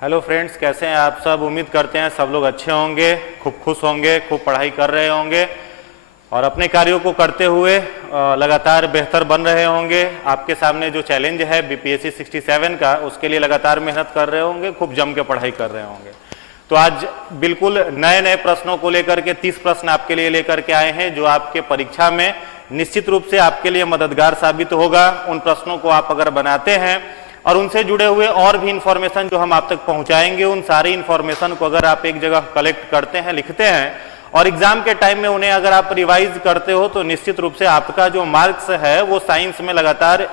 Hello friends, कैसे हैं आप सब। उम्मीद करते हैं सब लोग अच्छे होंगे, खूब खुश होंगे, खूब पढ़ाई कर रहे होंगे और अपने कार्यों को करते हुए लगातार बेहतर बन रहे होंगे। आपके सामने जो चैलेंज है बीपीएससी 67 का, उसके लिए लगातार मेहनत कर रहे होंगे, खूब जम के पढ़ाई कर रहे होंगे। तो आज बिल्कुल नए नए प्रश्नों को लेकर के 30 प्रश्न आपके लिए लेकर के आए हैं, जो आपके परीक्षा में निश्चित रूप से आपके लिए मददगार साबित होगा। उन प्रश्नों को आप अगर बनाते हैं और उनसे जुड़े हुए और भी इंफॉर्मेशन जो हम आप तक पहुंचाएंगे, उन सारी इंफॉर्मेशन को अगर आप एक जगह कलेक्ट करते हैं, लिखते हैं और एग्जाम के टाइम में उन्हें अगर आप रिवाइज करते हो, तो निश्चित रूप से आपका जो मार्क्स है वो साइंस में लगातार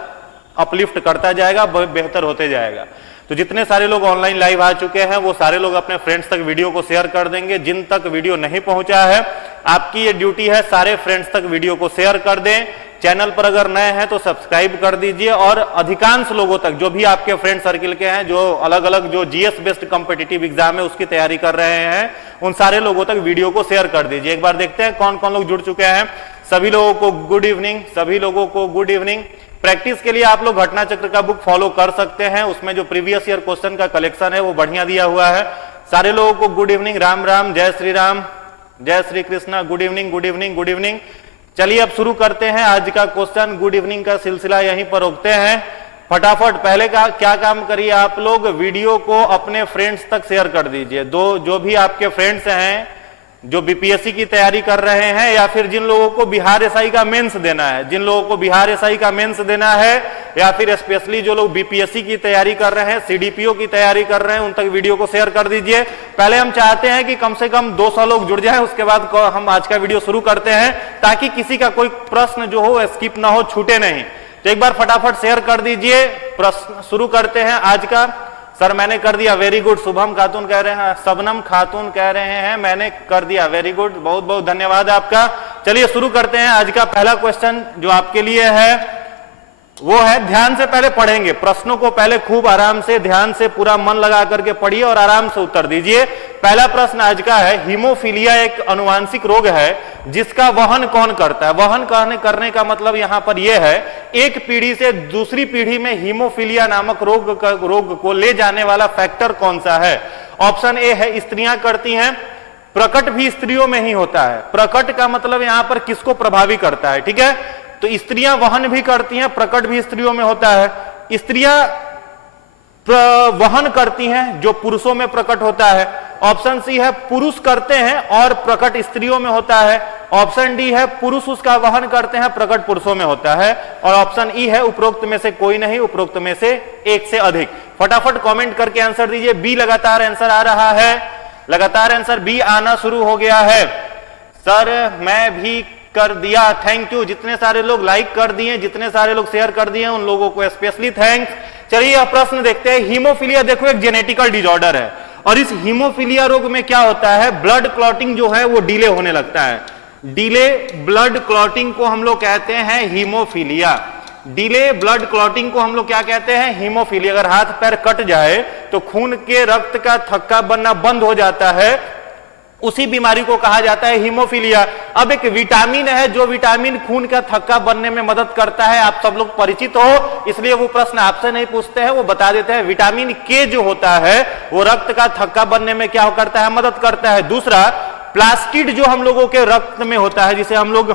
अपलिफ्ट करता जाएगा, बेहतर होते जाएगा। तो जितने सारे लोग ऑनलाइन लाइव आ चुके हैं वो सारे लोग अपने फ्रेंड्स तक वीडियो को शेयर कर देंगे। जिन तक वीडियो नहीं पहुंचा है, आपकी ये ड्यूटी है, सारे फ्रेंड्स तक वीडियो को शेयर कर दें। चैनल पर अगर नए हैं तो सब्सक्राइब कर दीजिए और अधिकांश लोगों तक, जो भी आपके फ्रेंड सर्किल के हैं, जो अलग अलग जो जीएस बेस्ड कॉम्पिटिटिव एग्जाम है उसकी तैयारी कर रहे हैं, उन सारे लोगों तक वीडियो को शेयर कर दीजिए। एक बार देखते हैं कौन कौन लोग जुड़ चुके हैं। सभी लोगों को गुड इवनिंग, सभी लोगों को गुड इवनिंग। प्रैक्टिस के लिए आप लोग घटना चक्र का बुक फॉलो कर सकते हैं, उसमें जो प्रीवियस ईयर क्वेश्चन का कलेक्शन है वो बढ़िया दिया हुआ है। सारे लोगों को गुड इवनिंग, राम राम, जय श्री राम, जय Shri Krishna, good evening, good evening, good evening. चलिए अब शुरू करते हैं आज का क्वेश्चन। गुड इवनिंग का सिलसिला यहीं पर रोकते हैं। फटाफट पहले का क्या काम करिए, आप लोग वीडियो को अपने फ्रेंड्स तक शेयर कर दीजिए। जो भी आपके फ्रेंड्स हैं जो बीपीएससी की तैयारी कर रहे हैं, या फिर जिन लोगों को बिहार एसआई का मेंस देना है, जिन लोगों को बिहार एसआई का मेंस देना है, या फिर स्पेशली जो लोग बीपीएससी की तैयारी कर रहे हैं, सीडीपीओ की तैयारी कर रहे हैं, उन तक वीडियो को शेयर कर दीजिए। पहले हम चाहते हैं कि कम से कम 200 लोग जुड़ जाएं, उसके बाद हम आज का वीडियो शुरू करते हैं, ताकि किसी का कोई प्रश्न जो हो स्किप ना हो, छूटे नहीं। तो एक बार फटाफट शेयर कर दीजिए। प्रश्न शुरू करते हैं आज का। सर मैंने कर दिया, वेरी गुड। शुभम खातून कह रहे हैं, सबनम खातून कह रहे हैं मैंने कर दिया, वेरी गुड, बहुत बहुत धन्यवाद आपका। चलिए शुरू करते हैं। आज का पहला क्वेश्चन जो आपके लिए है वो है, ध्यान से पहले पढ़ेंगे प्रश्नों को, पहले खूब आराम से ध्यान से पूरा मन लगा करके पढ़िए और आराम से उत्तर दीजिए। पहला प्रश्न आज का है, हीमोफीलिया एक अनुवांशिक रोग है जिसका वहन कौन करता है। वहन करने का मतलब यहां पर यह है, एक पीढ़ी से दूसरी पीढ़ी में हीमोफीलिया नामक रोग को ले जाने वाला फैक्टर कौन सा है। ऑप्शन ए है स्त्रियां करती हैं। प्रकट भी स्त्रियों में ही होता है। प्रकट का मतलब यहां पर किसको प्रभावी करता है, ठीक है। तो स्त्रियां वहन भी करती हैं, प्रकट भी स्त्रियों में होता है। स्त्रियां वहन करती हैं जो पुरुषों में प्रकट होता है। ऑप्शन सी है पुरुष करते हैं और प्रकट स्त्रियों में होता है। ऑप्शन डी है पुरुष उसका वहन करते हैं, प्रकट पुरुषों में होता है। और ऑप्शन ई है उपरोक्त में से कोई नहीं, उपरोक्त में से एक से अधिक। फटाफट कमेंट करके आंसर दीजिए। बी लगातार आंसर आ रहा है, लगातार आंसर बी आना शुरू हो गया है। सर मैं भी कर दिया, थैंक यू। जितने सारे लोग लाइक कर दिए, जितने सारे लोग शेयर कर दिए, उन लोगों को स्पेशली थैंक्स। चलिए अब प्रश्न देखते हैं। हीमोफीलिया देखो एक जेनेटिकल डिसऑर्डर है, और इस हीमोफीलिया रोग में क्या होता है, ब्लड क्लॉटिंग जो है वो डिले होने लगता है। डिले ब्लड क्लॉटिंग को हम लोग कहते हैं हीमोफीलिया। डिले ब्लड क्लॉटिंग को हम लोग क्या कहते हैं, हीमोफीलिया। अगर हाथ पैर कट जाए तो खून के रक्त का थक्का बनना बंद हो जाता है, उसी बीमारी को कहा जाता है हीमोफीलिया। अब एक विटामिन है जो विटामिन खून का थक्का बनने में मदद करता है, आप सब लोग परिचित हो, इसलिए वो प्रश्न आपसे नहीं पूछते हैं, वो बता देते हैं। विटामिन के जो होता है वो रक्त का थक्का बनने में क्या करता है, मदद करता है। दूसरा प्लास्टिड जो हम लोगों के रक्त में होता है, जिसे हम लोग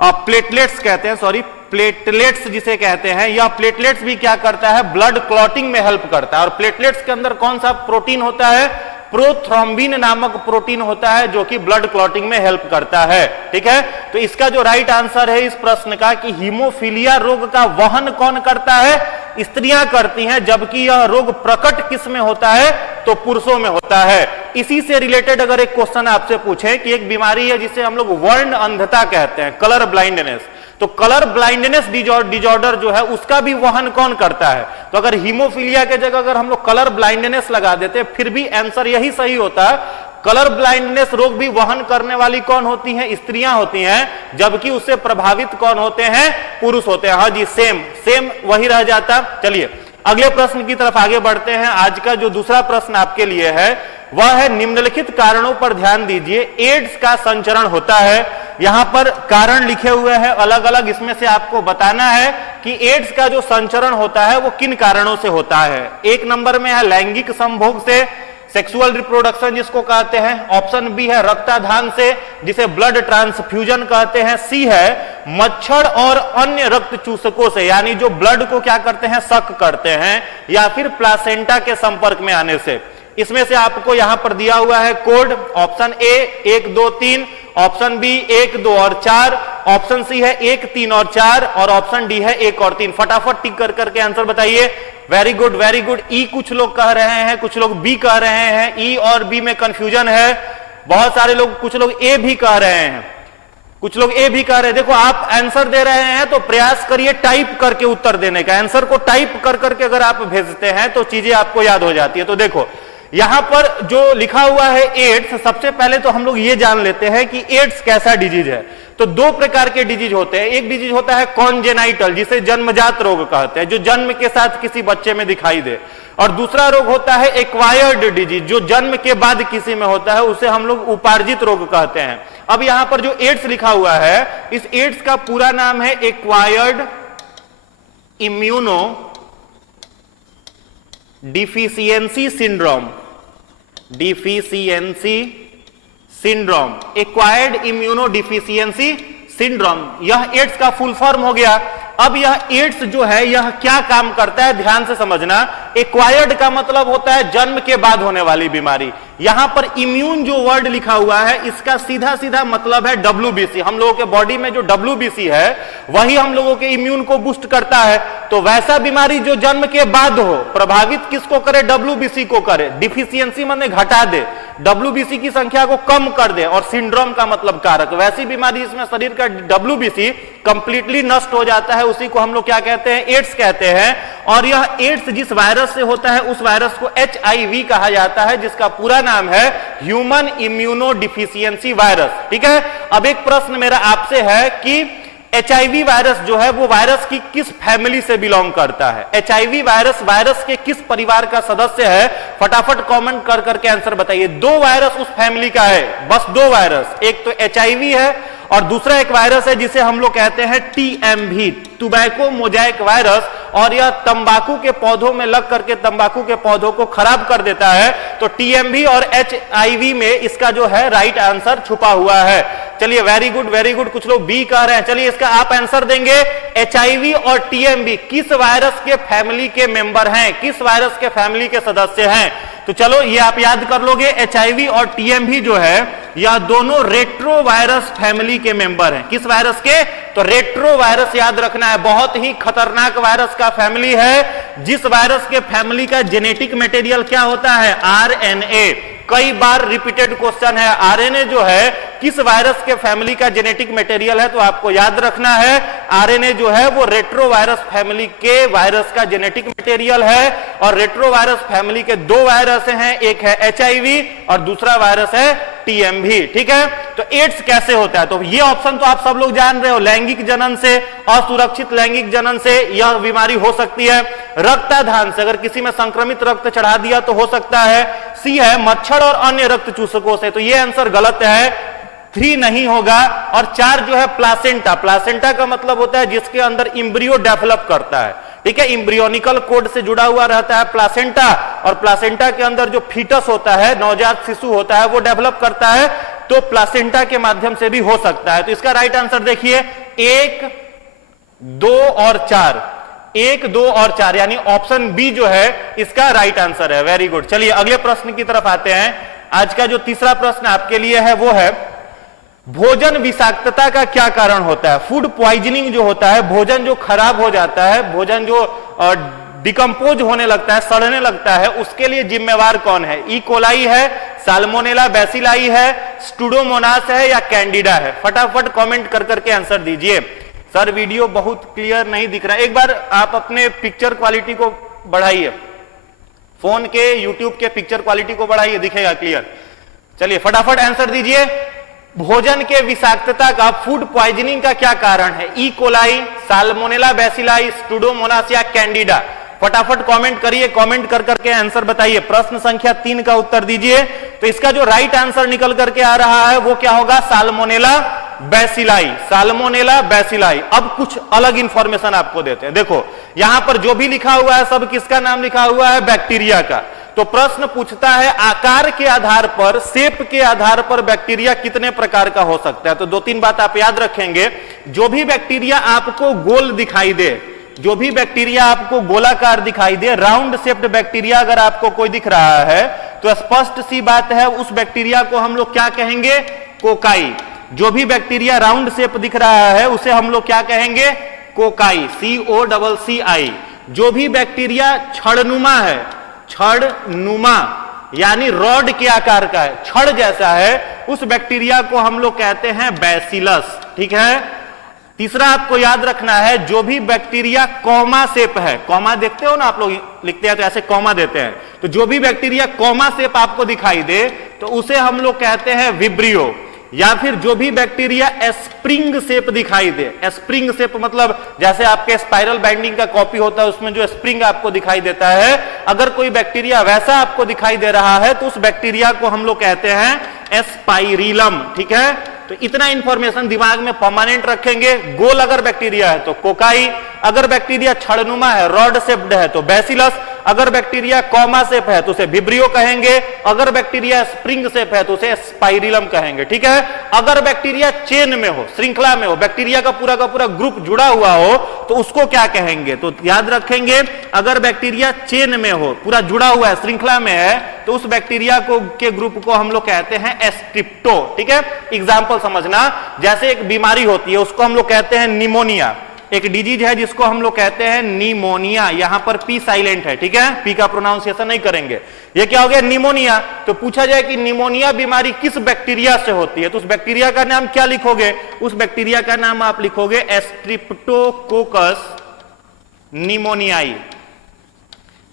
प्लेटलेट्स कहते हैं, सॉरी प्लेटलेट्स जिसे कहते हैं, यह प्लेटलेट्स भी क्या करता है, ब्लड क्लॉटिंग में हेल्प करता है। और प्लेटलेट्स के अंदर कौन सा प्रोटीन होता है, प्रोथ्रोम्बिन नामक प्रोटीन होता है, जो कि ब्लड क्लॉटिंग में हेल्प करता है, ठीक है। तो इसका जो राइट आंसर है इस प्रश्न का कि हीमोफीलिया रोग का वहन कौन करता है, स्त्रियां करती हैं, जबकि यह रोग प्रकट किस में होता है, तो पुरुषों में होता है। इसी से रिलेटेड अगर एक क्वेश्चन आपसे पूछे कि एक बीमारी है जिसे हम लोग वर्ण अंधता कहते हैं, कलर ब्लाइंडनेस, तो कलर ब्लाइंडनेस डिजॉर्डर जो है उसका भी वहन कौन करता है। तो अगर हीमोफीलिया के जगह अगर हम लोग कलर ब्लाइंडनेस लगा देते, फिर भी आंसर यही सही होता है। कलर ब्लाइंडनेस रोग भी वहन करने वाली कौन होती हैं, स्त्रियां होती हैं, जबकि उससे प्रभावित कौन होते हैं, पुरुष होते हैं। हाँ जी, सेम वही रह जाता। चलिए अगले प्रश्न की तरफ आगे बढ़ते हैं। आज का जो दूसरा प्रश्न आपके लिए है वह है, निम्नलिखित कारणों पर ध्यान दीजिए। एड्स का संचरण होता है यहां पर कारण लिखे हुए हैं अलग अलग, इसमें से आपको बताना है कि एड्स का जो संचरण होता है वो किन कारणों से होता है। एक नंबर में है लैंगिक संभोग से, सेक्सुअल रिप्रोडक्शन जिसको कहते हैं। ऑप्शन बी है रक्ताधान से, जिसे ब्लड ट्रांसफ्यूजन कहते हैं। सी है मच्छर और अन्य रक्त चूसकों से, यानी जो ब्लड को क्या करते हैं, सक करते हैं, या फिर प्लासेंटा के संपर्क में आने से। इसमें से आपको यहां पर दिया हुआ है code. Option A 1 2 3, option B 1 2 और 4, ऑप्शन सी है 1 3 और 4, और ऑप्शन डी है 1 और 3। फटाफट टिक कर करके आंसर बताइए। Very good very good. ई कुछ लोग कह रहे हैं, कुछ लोग बी कह रहे हैं। ई और बी में कंफ्यूजन है। बहुत सारे लोग, कुछ लोग ए भी कह रहे हैं, कुछ लोग ए भी कह रहे हैं। देखो आप आंसर दे रहे हैं तो प्रयास करिए टाइप करके उत्तर देने का। आंसर को टाइप कर करके अगर आप भेजते हैं तो चीजें आपको याद हो जाती है। तो देखो यहां पर जो लिखा हुआ है एड्स, सबसे पहले तो हम लोग ये जान लेते हैं कि एड्स कैसा डिजीज है। तो दो प्रकार के डिजीज होते हैं। एक डिजीज होता है कॉन्जेनाइटल, जिसे जन्मजात रोग कहते हैं, जो जन्म के साथ किसी बच्चे में दिखाई दे। और दूसरा रोग होता है एक्वायर्ड डिजीज, जो जन्म के बाद किसी में होता है, उसे हम लोग उपार्जित रोग कहते हैं। अब यहां पर जो एड्स लिखा हुआ है, इस एड्स का पूरा नाम है acquired immuno deficiency syndrome. Deficiency syndrome, acquired immuno deficiency syndrome, यह एड्स का फुल फॉर्म हो गया। अब यह एड्स जो है यह क्या काम करता है, ध्यान से समझना। एक्वायर्ड का मतलब होता है जन्म के बाद होने वाली बीमारी। यहां पर इम्यून जो वर्ड लिखा हुआ है, इसका सीधा सीधा मतलब है WBC। हम लोगों के बॉडी में जो WBC है वही हम लोगों के इम्यून को बूस्ट करता है। तो वैसा बीमारी जो जन्म के बाद हो, प्रभावित किसको करे, WBC को करे। डिफिशियंसी माने घटा दे, WBC की संख्या को कम कर दे, और सिंड्रोम का मतलब कारक। वैसी बीमारी इसमें शरीर का WBC कंप्लीटली नष्ट हो जाता है, उसी को हम लोग क्या कहते हैं, एड्स कहते हैं। और यह एड्स जिस वायरस से होता है उस वायरस को HIV कहा जाता है, जिसका पूरा नाम है ह्यूमन इम्यूनो डिफिशियंसी वायरस। ठीक है। अब एक प्रश्न मेरा आपसे है कि HIV वायरस जो है वो वायरस की किस फैमिली से बिलोंग करता है। HIV वायरस के किस परिवार का सदस्य है, फटाफट कमेंट कर करके आंसर बताइए। 2 वायरस उस फैमिली का है, बस 2 वायरस। एक तो HIV है और दूसरा एक वायरस है जिसे हम लोग कहते हैं TMV, टोबैको मोजाइक वायरस। और यह तंबाकू के पौधों में लग करके तंबाकू के पौधों को खराब कर देता है। तो TMV और HIV में इसका जो है राइट आंसर छुपा हुआ है। चलिए वेरी गुड वेरी गुड। कुछ लोग बी कह रहे हैं, चलिए इसका आप आंसर देंगे। HIV और TMV किस वायरस के फैमिली के मेंबर हैं, किस वायरस के फैमिली के सदस्य हैं? तो चलो ये आप याद कर लोगे। HIV और TMV जो है यह दोनों रेट्रो वायरस फैमिली के मेंबर हैं। किस वायरस के? तो रेट्रो वायरस याद रखना है, बहुत ही खतरनाक वायरस का फैमिली है, जिस वायरस के फैमिली का जेनेटिक मटेरियल क्या होता है, RNA। कई बार रिपीटेड क्वेश्चन है, RNA जो है किस वायरस के फैमिली का जेनेटिक मटेरियल है, तो आपको याद रखना है RNA जो है वो रेट्रो वायरस फैमिली के वायरस का जेनेटिक मटेरियल है। और रेट्रो वायरस फैमिली के 2 वायरस हैं, एक है HIV और दूसरा वायरस है TMV। ठीक है। तो एड्स कैसे होता है, तो ये ऑप्शन तो आप सब लोग जान रहे हो, लैंगिक जनन से, असुरक्षित लैंगिक जनन से यह बीमारी हो सकती है। रक्ताधान से, अगर किसी में संक्रमित रक्त चढ़ा दिया तो हो सकता है। सी है मच्छर और अन्य रक्त चूसकों से, तो ये आंसर गलत है, 3 नहीं होगा। और 4 जो है प्लासेंटा। प्लासेंटा का मतलब होता है जिसके अंदर इम्ब्रियो डेवलप करता है। ठीक है। इम्ब्रियोनिकल कोड से जुड़ा हुआ रहता है प्लासेंटा, और प्लासेंटा के अंदर जो फीटस होता है, नवजात शिशु होता है, वो डेवलप करता है। तो प्लासेंटा के माध्यम से भी हो सकता है। तो इसका राइट आंसर देखिए 1 2 और 4, 1 2 और 4, यानी ऑप्शन बी जो है इसका राइट आंसर है। Very good. चलिए अगले प्रश्न की तरफ आते हैं। आज का जो तीसरा प्रश्न आपके लिए है वो है भोजन विषाक्तता का क्या कारण होता है। फूड पॉइजनिंग जो होता है, भोजन जो खराब हो जाता है, भोजन जो डिकम्पोज होने लगता है, सड़ने लगता है, उसके लिए जिम्मेवार कौन है? ई कोलाई है, साल्मोनेला बैसिलाई है, स्टूडोमोनास है, या कैंडिडा है? फटाफट कमेंट कर करके आंसर दीजिए। सर वीडियो बहुत क्लियर नहीं दिख रहा है, एक बार आप अपने पिक्चर क्वालिटी को बढ़ाइए, फोन के यूट्यूब के पिक्चर क्वालिटी को बढ़ाइए, दिखेगा क्लियर। चलिए फटाफट आंसर दीजिए। भोजन के विषाक्तता का, फूड पॉइजनिंग का क्या कारण है? ई कोलाई, साल्मोनेला बैसिलाई, स्टूडोमोनास या कैंडिडा? फटाफट कमेंट करिए, कमेंट कर करके आंसर बताइए। प्रश्न संख्या 3 का उत्तर दीजिए। तो इसका जो राइट आंसर निकल करके आ रहा है वो क्या होगा? Salmonella bacilli, salmonella bacilli. अब कुछ अलग इंफॉर्मेशन आपको देते हैं। देखो यहां पर जो भी लिखा हुआ है सब किसका नाम लिखा हुआ है? बैक्टीरिया का। तो प्रश्न पूछता है आकार के आधार पर, शेप के आधार पर बैक्टीरिया कितने प्रकार का हो सकता है। तो दो तीन बात आप याद रखेंगे। जो भी बैक्टीरिया आपको गोल दिखाई दे, जो भी बैक्टीरिया आपको गोलाकार दिखाई दे, राउंड शेप्ड बैक्टीरिया अगर आपको कोई दिख रहा है तो स्पष्ट सी बात है उस बैक्टीरिया को हम लोग क्या कहेंगे? कोकाई। जो भी बैक्टीरिया राउंड शेप दिख रहा है उसे हम लोग क्या कहेंगे? Cocci, COCCI। जो भी बैक्टीरिया छड़नुमा है, छड़नुमा यानी रॉड के आकार का है, छड़ जैसा है, उस बैक्टीरिया को हम लोग कहते हैं बैसिलस। ठीक है। तीसरा आपको याद रखना है, जो भी बैक्टीरिया कॉमा शेप है, कॉमा देखते हो ना आप लोग लिखते हैं तो ऐसे कॉमा देते हैं, तो जो भी बैक्टीरिया कॉमा शेप आपको दिखाई दे तो उसे हम लोग कहते हैं विब्रियो। या फिर जो भी बैक्टीरिया स्प्रिंग शेप दिखाई दे, स्प्रिंग शेप मतलब जैसे आपके स्पाइरल बाइंडिंग का कॉपी होता है उसमें जो स्प्रिंग आपको दिखाई देता है, अगर कोई बैक्टीरिया वैसा आपको दिखाई दे रहा है तो उस बैक्टीरिया को हम लोग कहते हैं स्पाइरिलम। ठीक है। तो इतना इंफॉर्मेशन दिमाग में परमानेंट रखेंगे। गोल अगर बैक्टीरिया है तो कोकाई, अगर बैक्टीरिया छड़नुमा है, रॉड शेप्ड है तो बैसिलस, अगर बैक्टीरिया कॉमा शेप है तो उसे विब्रियो कहेंगे, अगर बैक्टीरिया स्प्रिंग शेप है तो उसे स्पाइरिलम कहेंगे। ठीक है। अगर बैक्टीरिया चेन में हो, श्रृंखला में हो, बैक्टीरिया का पूरा ग्रुप जुड़ा हुआ हो तो उसको क्या कहेंगे? तो याद रखेंगे अगर बैक्टीरिया चेन में हो, पूरा जुड़ा हुआ है, श्रृंखला में है, तो उस बैक्टीरिया को के ग्रुप को हम लोग कहते हैं एस्ट्रिप्टो। ठीक है। एग्जाम्पल समझना, जैसे एक बीमारी होती है उसको हम लोग कहते हैं निमोनिया, एक डिजीज है जिसको हम लोग कहते हैं निमोनिया। यहां पर पी साइलेंट है। ठीक है। पी का प्रोनाउंसिएशन नहीं करेंगे। ये क्या हो गया? निमोनिया। तो पूछा जाए कि निमोनिया बीमारी किस बैक्टीरिया से होती है तो उस बैक्टीरिया का नाम क्या लिखोगे? उस बैक्टीरिया का नाम आप लिखोगे स्ट्रिप्टोकोकस निमोनियाई।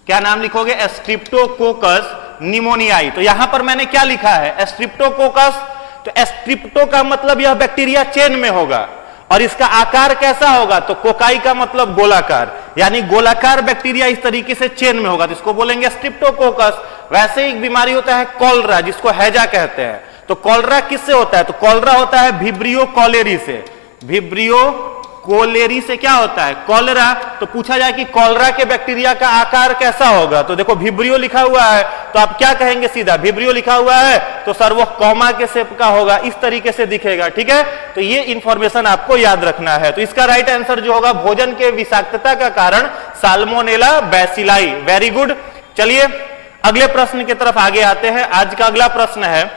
क्या नाम लिखोगे? स्ट्रिप्टोकोकस निमोनियाई। तो यहां पर मैंने क्या लिखा है? स्ट्रिप्टोकोकस। तो स्ट्रिप्टो का मतलब यह बैक्टीरिया चेन में होगा और इसका आकार कैसा होगा? तो कोकाई का मतलब गोलाकार, यानी गोलाकार बैक्टीरिया इस तरीके से चेन में होगा तो इसको बोलेंगे स्ट्रिप्टोकोकस। वैसे एक बीमारी होता है कॉलरा, जिसको हैजा कहते हैं। तो कॉलरा किससे होता है? तो कॉलरा होता है विब्रियो कॉलेरी से। विब्रियो कोलेरी से क्या होता है? कॉलरा। तो पूछा जाए कि कॉलरा के बैक्टीरिया का आकार कैसा होगा तो देखो विब्रियो लिखा हुआ है तो आप क्या कहेंगे? सीधा विब्रियो लिखा हुआ है तो सर वो कॉमा के शेप का होगा, इस तरीके से दिखेगा। ठीक है। तो ये इंफॉर्मेशन आपको याद रखना है। तो इसका राइट आंसर जो होगा भोजन के विषाक्तता का कारण साल्मोनेला बैसिलाई। Very good. चलिए अगले प्रश्न की तरफ आगे आते हैं। आज का अगला प्रश्न है,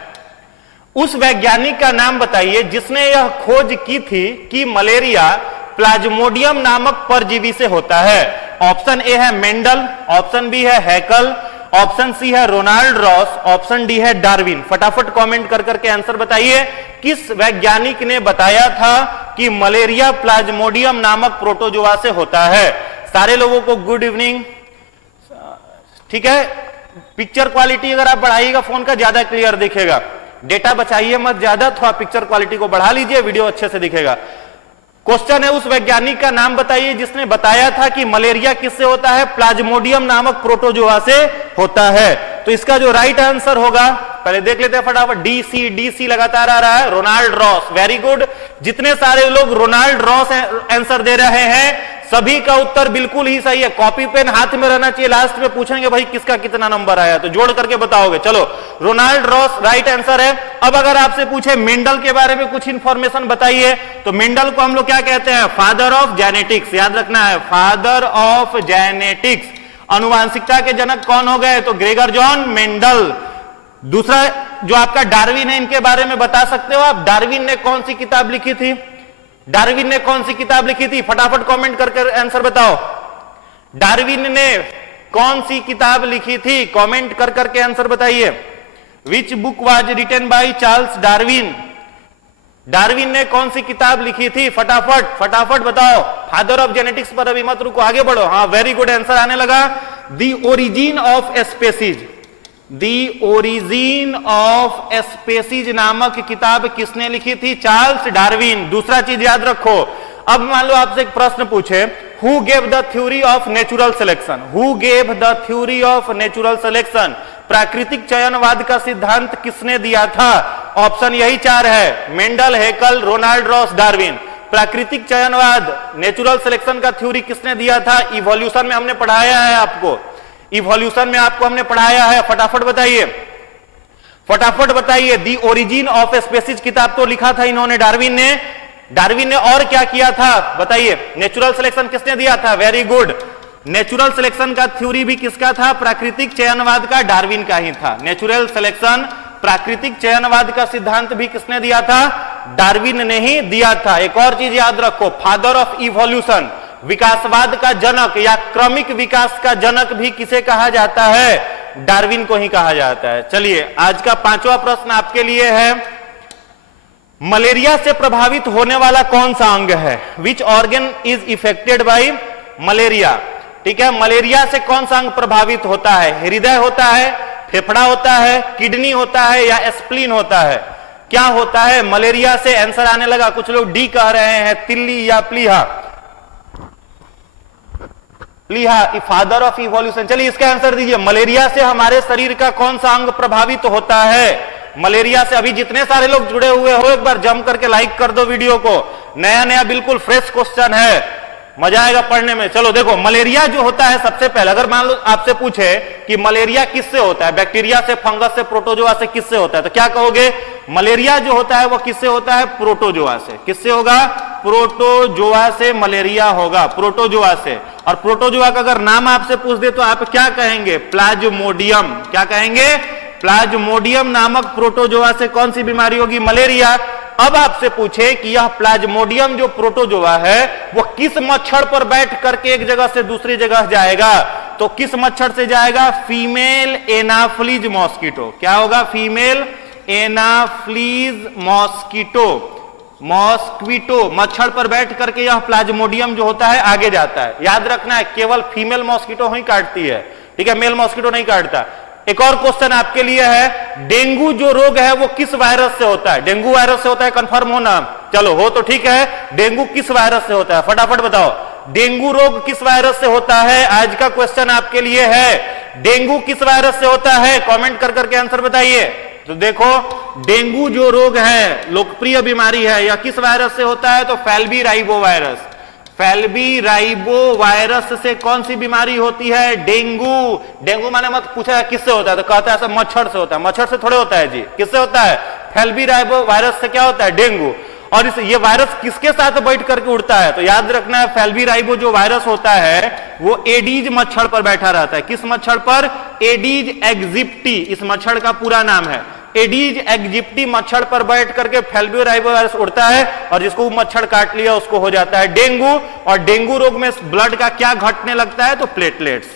उस वैज्ञानिक का नाम बताइए जिसने यह खोज की थी कि मलेरिया प्लाज्मोडियम नामक परजीवी से होता है। ऑप्शन ए है मेंडल, ऑप्शन बी है हैकल, ऑप्शन सी है रोनाल्ड रॉस, ऑप्शन डी है डार्विन। फटाफट कमेंट कर करके आंसर बताइए। किस वैज्ञानिक ने बताया था कि मलेरिया प्लाज्मोडियम नामक प्रोटोजोआ से होता है? सारे लोगों को गुड इवनिंग। ठीक है। पिक्चर क्वालिटी अगर आप बढ़ाइएगा फोन का ज्यादा क्लियर दिखेगा। डेटा बचाइए मत ज्यादा, थोड़ा पिक्चर क्वालिटी को बढ़ा लीजिए, वीडियो अच्छे से दिखेगा। क्वेश्चन है, उस वैज्ञानिक का नाम बताइए जिसने बताया था कि मलेरिया किससे होता है? प्लाज्मोडियम नामक प्रोटोजोआ से होता है। तो इसका जो राइट आंसर होगा, पहले देख लेते हैं फटाफट। डी लगातार आ रहा है, रोनाल्ड रॉस। Very good. जितने सारे लोग रोनाल्ड रॉस आंसर दे रहे हैं सभी का उत्तर बिल्कुल ही सही है। कॉपी पेन हाथ में रहना चाहिए, लास्ट में पूछेंगे भाई किसका कितना नंबर आया तो जोड़ करके बताओगे। चलो रोनाल्ड रॉस राइट आंसर है। अब अगर आपसे पूछे मेंडल के बारे में कुछ इंफॉर्मेशन बताइए तो मेंडल को हम लोग क्या कहते हैं? Father of genetics. याद रखना है, फादर ऑफ जेनेटिक्स। अनुवांशिकता के जनक कौन हो गए? तो ग्रेगर जॉन मेंडल। दूसरा जो आपका डार्विन है, इनके बारे में बता सकते हो आप? डार्विन ने कौन सी किताब लिखी थी? डार्विन ने कौन सी किताब लिखी थी? फटाफट कमेंट करके आंसर बताओ। डार्विन ने कौन सी किताब लिखी थी? कमेंट कर करके आंसर बताइए। Which book was written by Charles Darwin? Darwin ने कौन सी किताब लिखी थी? फटाफट बताओ। फादर ऑफ जेनेटिक्स पर अभी मत रुको, आगे बढ़ो। हाँ वेरी गुड, आंसर आने लगा। The origin of species. The origin of species नामक किताब किसने लिखी थी? Charles Darwin. दूसरा चीज याद रखो, अब मान लो आपसे एक प्रश्न पूछे, who gave the theory of natural selection? Who gave the theory of natural selection? प्राकृतिक चयनवाद का सिद्धांत किसने दिया था? ऑप्शन यही 4 है, Mendel, Haeckel, Ronald Ross, Darwin. प्राकृतिक चयनवाद, नेचुरल सिलेक्शन का थ्योरी किसने दिया था? इवोल्यूशन में हमने पढ़ाया है आपको, इवोल्यूशन में आपको हमने पढ़ाया है। फटाफट बताइए, फटाफट बताइए। दी ओरिजिन ऑफ स्पीसीज किताब तो लिखा था इन्होंने, डार्विन ने। डार्विन ने और क्या किया था बताइए? नेचुरल सिलेक्शन किसने दिया था? Very good. नेचुरल सिलेक्शन का थ्योरी भी किसका था? प्राकृतिक चयनवाद का, डार्विन का ही था। नेचुरल सिलेक्शन, प्राकृतिक चयनवाद का सिद्धांत भी किसने दिया था? डार्विन ने ही दिया था। एक और चीज याद रखो, फादर ऑफ इवोल्यूशन, विकासवाद का जनक या क्रमिक विकास का जनक भी किसे कहा जाता है? डार्विन को ही कहा जाता है। चलिए, आज का 5वां प्रश्न आपके लिए है, मलेरिया से प्रभावित होने वाला कौन सा अंग है? Which organ is affected by malaria? ठीक है, मलेरिया से कौन सा अंग प्रभावित होता है? हृदय होता है, फेफड़ा होता है, किडनी होता है या स्प्लीन होता है? क्या होता है मलेरिया से? आंसर आने लगा, कुछ लोग डी कह रहे हैं, तिल्ली या प्लीहा। प्लीहा, फादर ऑफ इवोल्यूशन। चलिए इसका आंसर दीजिए, मलेरिया से हमारे शरीर का कौन सा अंग प्रभावित होता है? मलेरिया से अभी जितने सारे लोग जुड़े हुए हो, एक बार जम करके लाइक कर दो वीडियो को। नया नया बिल्कुल फ्रेश क्वेश्चन है, मजा आएगा पढ़ने में। चलो देखो, मलेरिया जो होता है, सबसे पहले अगर मान लो आपसे पूछे कि मलेरिया किससे होता है, बैक्टीरिया से, फंगस से, प्रोटोजोआ से, किससे होता है, तो क्या कहोगे? मलेरिया जो होता है वो किससे होता है? प्रोटोजोआ से। किससे होगा? प्रोटोजोआ से मलेरिया होगा, प्रोटोजोआ से। और प्रोटोजोआ का अगर नाम आपसे पूछ दे तो आप क्या कहेंगे? प्लाज्मोडियम। क्या कहेंगे? प्लाज्मोडियम नामक प्रोटोजोआ से कौन सी बीमारी होगी? मलेरिया। अब आपसे पूछे कि यह प्लाज्मोडियम जो प्रोटोजोआ है वो किस मच्छर पर बैठ करके एक जगह से दूसरी जगह जाएगा, तो किस मच्छर से जाएगा? Female Anopheles mosquito. क्या होगा? फीमेल एनाफ्लीज मॉस्किटो, मॉस्क्विटो मच्छर पर बैठ करके यह प्लाज्मोडियम जो होता है आगे जाता है। याद रखना है, केवल फीमेल मॉस्किटो ही काटती है, ठीक है, मेल मॉस्किटो नहीं काटता। एक और क्वेश्चन आपके लिए है, डेंगू जो रोग है वो किस वायरस से होता है? डेंगू वायरस से होता है, कंफर्म हो ना? चलो हो तो ठीक है। डेंगू किस वायरस से होता है? फटाफट बताओ, डेंगू रोग किस वायरस से होता है? आज का क्वेश्चन आपके लिए है, डेंगू किस वायरस से होता है? कमेंट कर करके आंसर बताइए। तो देखो, डेंगू जो रोग है, लोकप्रिय बीमारी है, यह किस वायरस से होता है? तो फैल्बी राइबो वायरस। फैल्बी राइबो वायरस से कौन सी बीमारी होती है? डेंगू। डेंगू माने मत पूछा किससे होता है, तो कहता है सब मच्छर से होता है। मच्छर से थोड़े होता है जी, किससे होता है? फैल्बी राइबो वायरस से क्या होता है? डेंगू। और ये वायरस किसके साथ बैठ करके उड़ता है? तो याद रखना है, फैल्बी राइबो जो वायरस होता है वो एडीज मच्छर पर बैठा रहता है। किस मच्छर पर? एडीज एग्जिप्टी, इस मच्छर का पूरा नाम है। एडीज एग्जिप्टी मच्छर पर बैठ करके फैल्बी राइबो वायरस उड़ता है, और जिसको मच्छर काट लिया उसको हो जाता है डेंगू। और डेंगू रोग में ब्लड का क्या घटने लगता है? तो प्लेटलेट्स।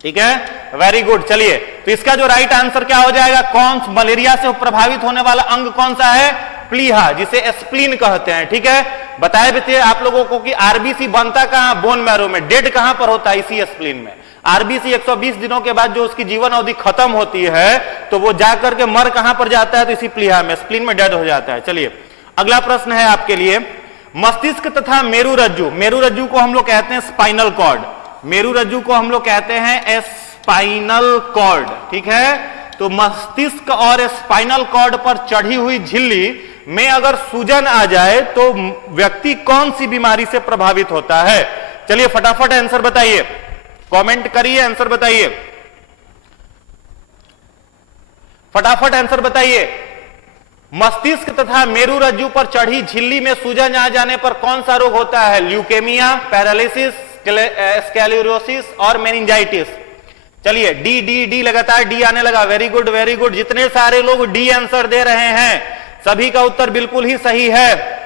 ठीक है, वेरी गुड। चलिए, तो इसका जो राइट आंसर क्या हो जाएगा? कौन मलेरिया से प्रभावित होने वाला अंग कौन सा है? प्लीहा, जिसे स्प्लीन कहते हैं। ठीक है, बताए भी थे आप लोगों को कि आरबीसी बनता कहां? बोन मैरो में। डेड कहां पर होता है? इसी स्प्लीन में। आरबीसी 120 दिनों के बाद जो उसकी जीवन अवधि खत्म होती है तो वो जाकर के मर कहां पर जाता है? तो इसी प्लीहा में, स्प्लीन में डेड हो जाता है। चलिए, अगला प्रश्न है आपके लिए, मस्तिष्क तथा मेरुरज्जु, मेरुरज्जु को हम लोग कहते हैं स्पाइनल कॉर्ड, मेरुरज्जु को हम लोग कहते हैं स्पाइनल कॉर्ड। ठीक है, तो मस्तिष्क और स्पाइनल कॉर्ड पर चढ़ी हुई झिल्ली में अगर सूजन आ जाए तो व्यक्ति कौन सी बीमारी से प्रभावित होता है? चलिए फटाफट आंसर बताइए, कमेंट करिए, आंसर बताइए, फटाफट आंसर बताइए। मस्तिष्क तथा मेरुरज्जु पर चढ़ी झिल्ली में सूजन आ जाने पर कौन सा रोग होता है? ल्यूकेमिया, पैरालिसिस, स्क्लेरोसिस और मेनिंजाइटिस। चलिए, डी डी डी लगातार डी आने लगा। Very good, very good. जितने सारे लोग डी आंसर दे रहे हैं सभी का उत्तर बिल्कुल ही सही है।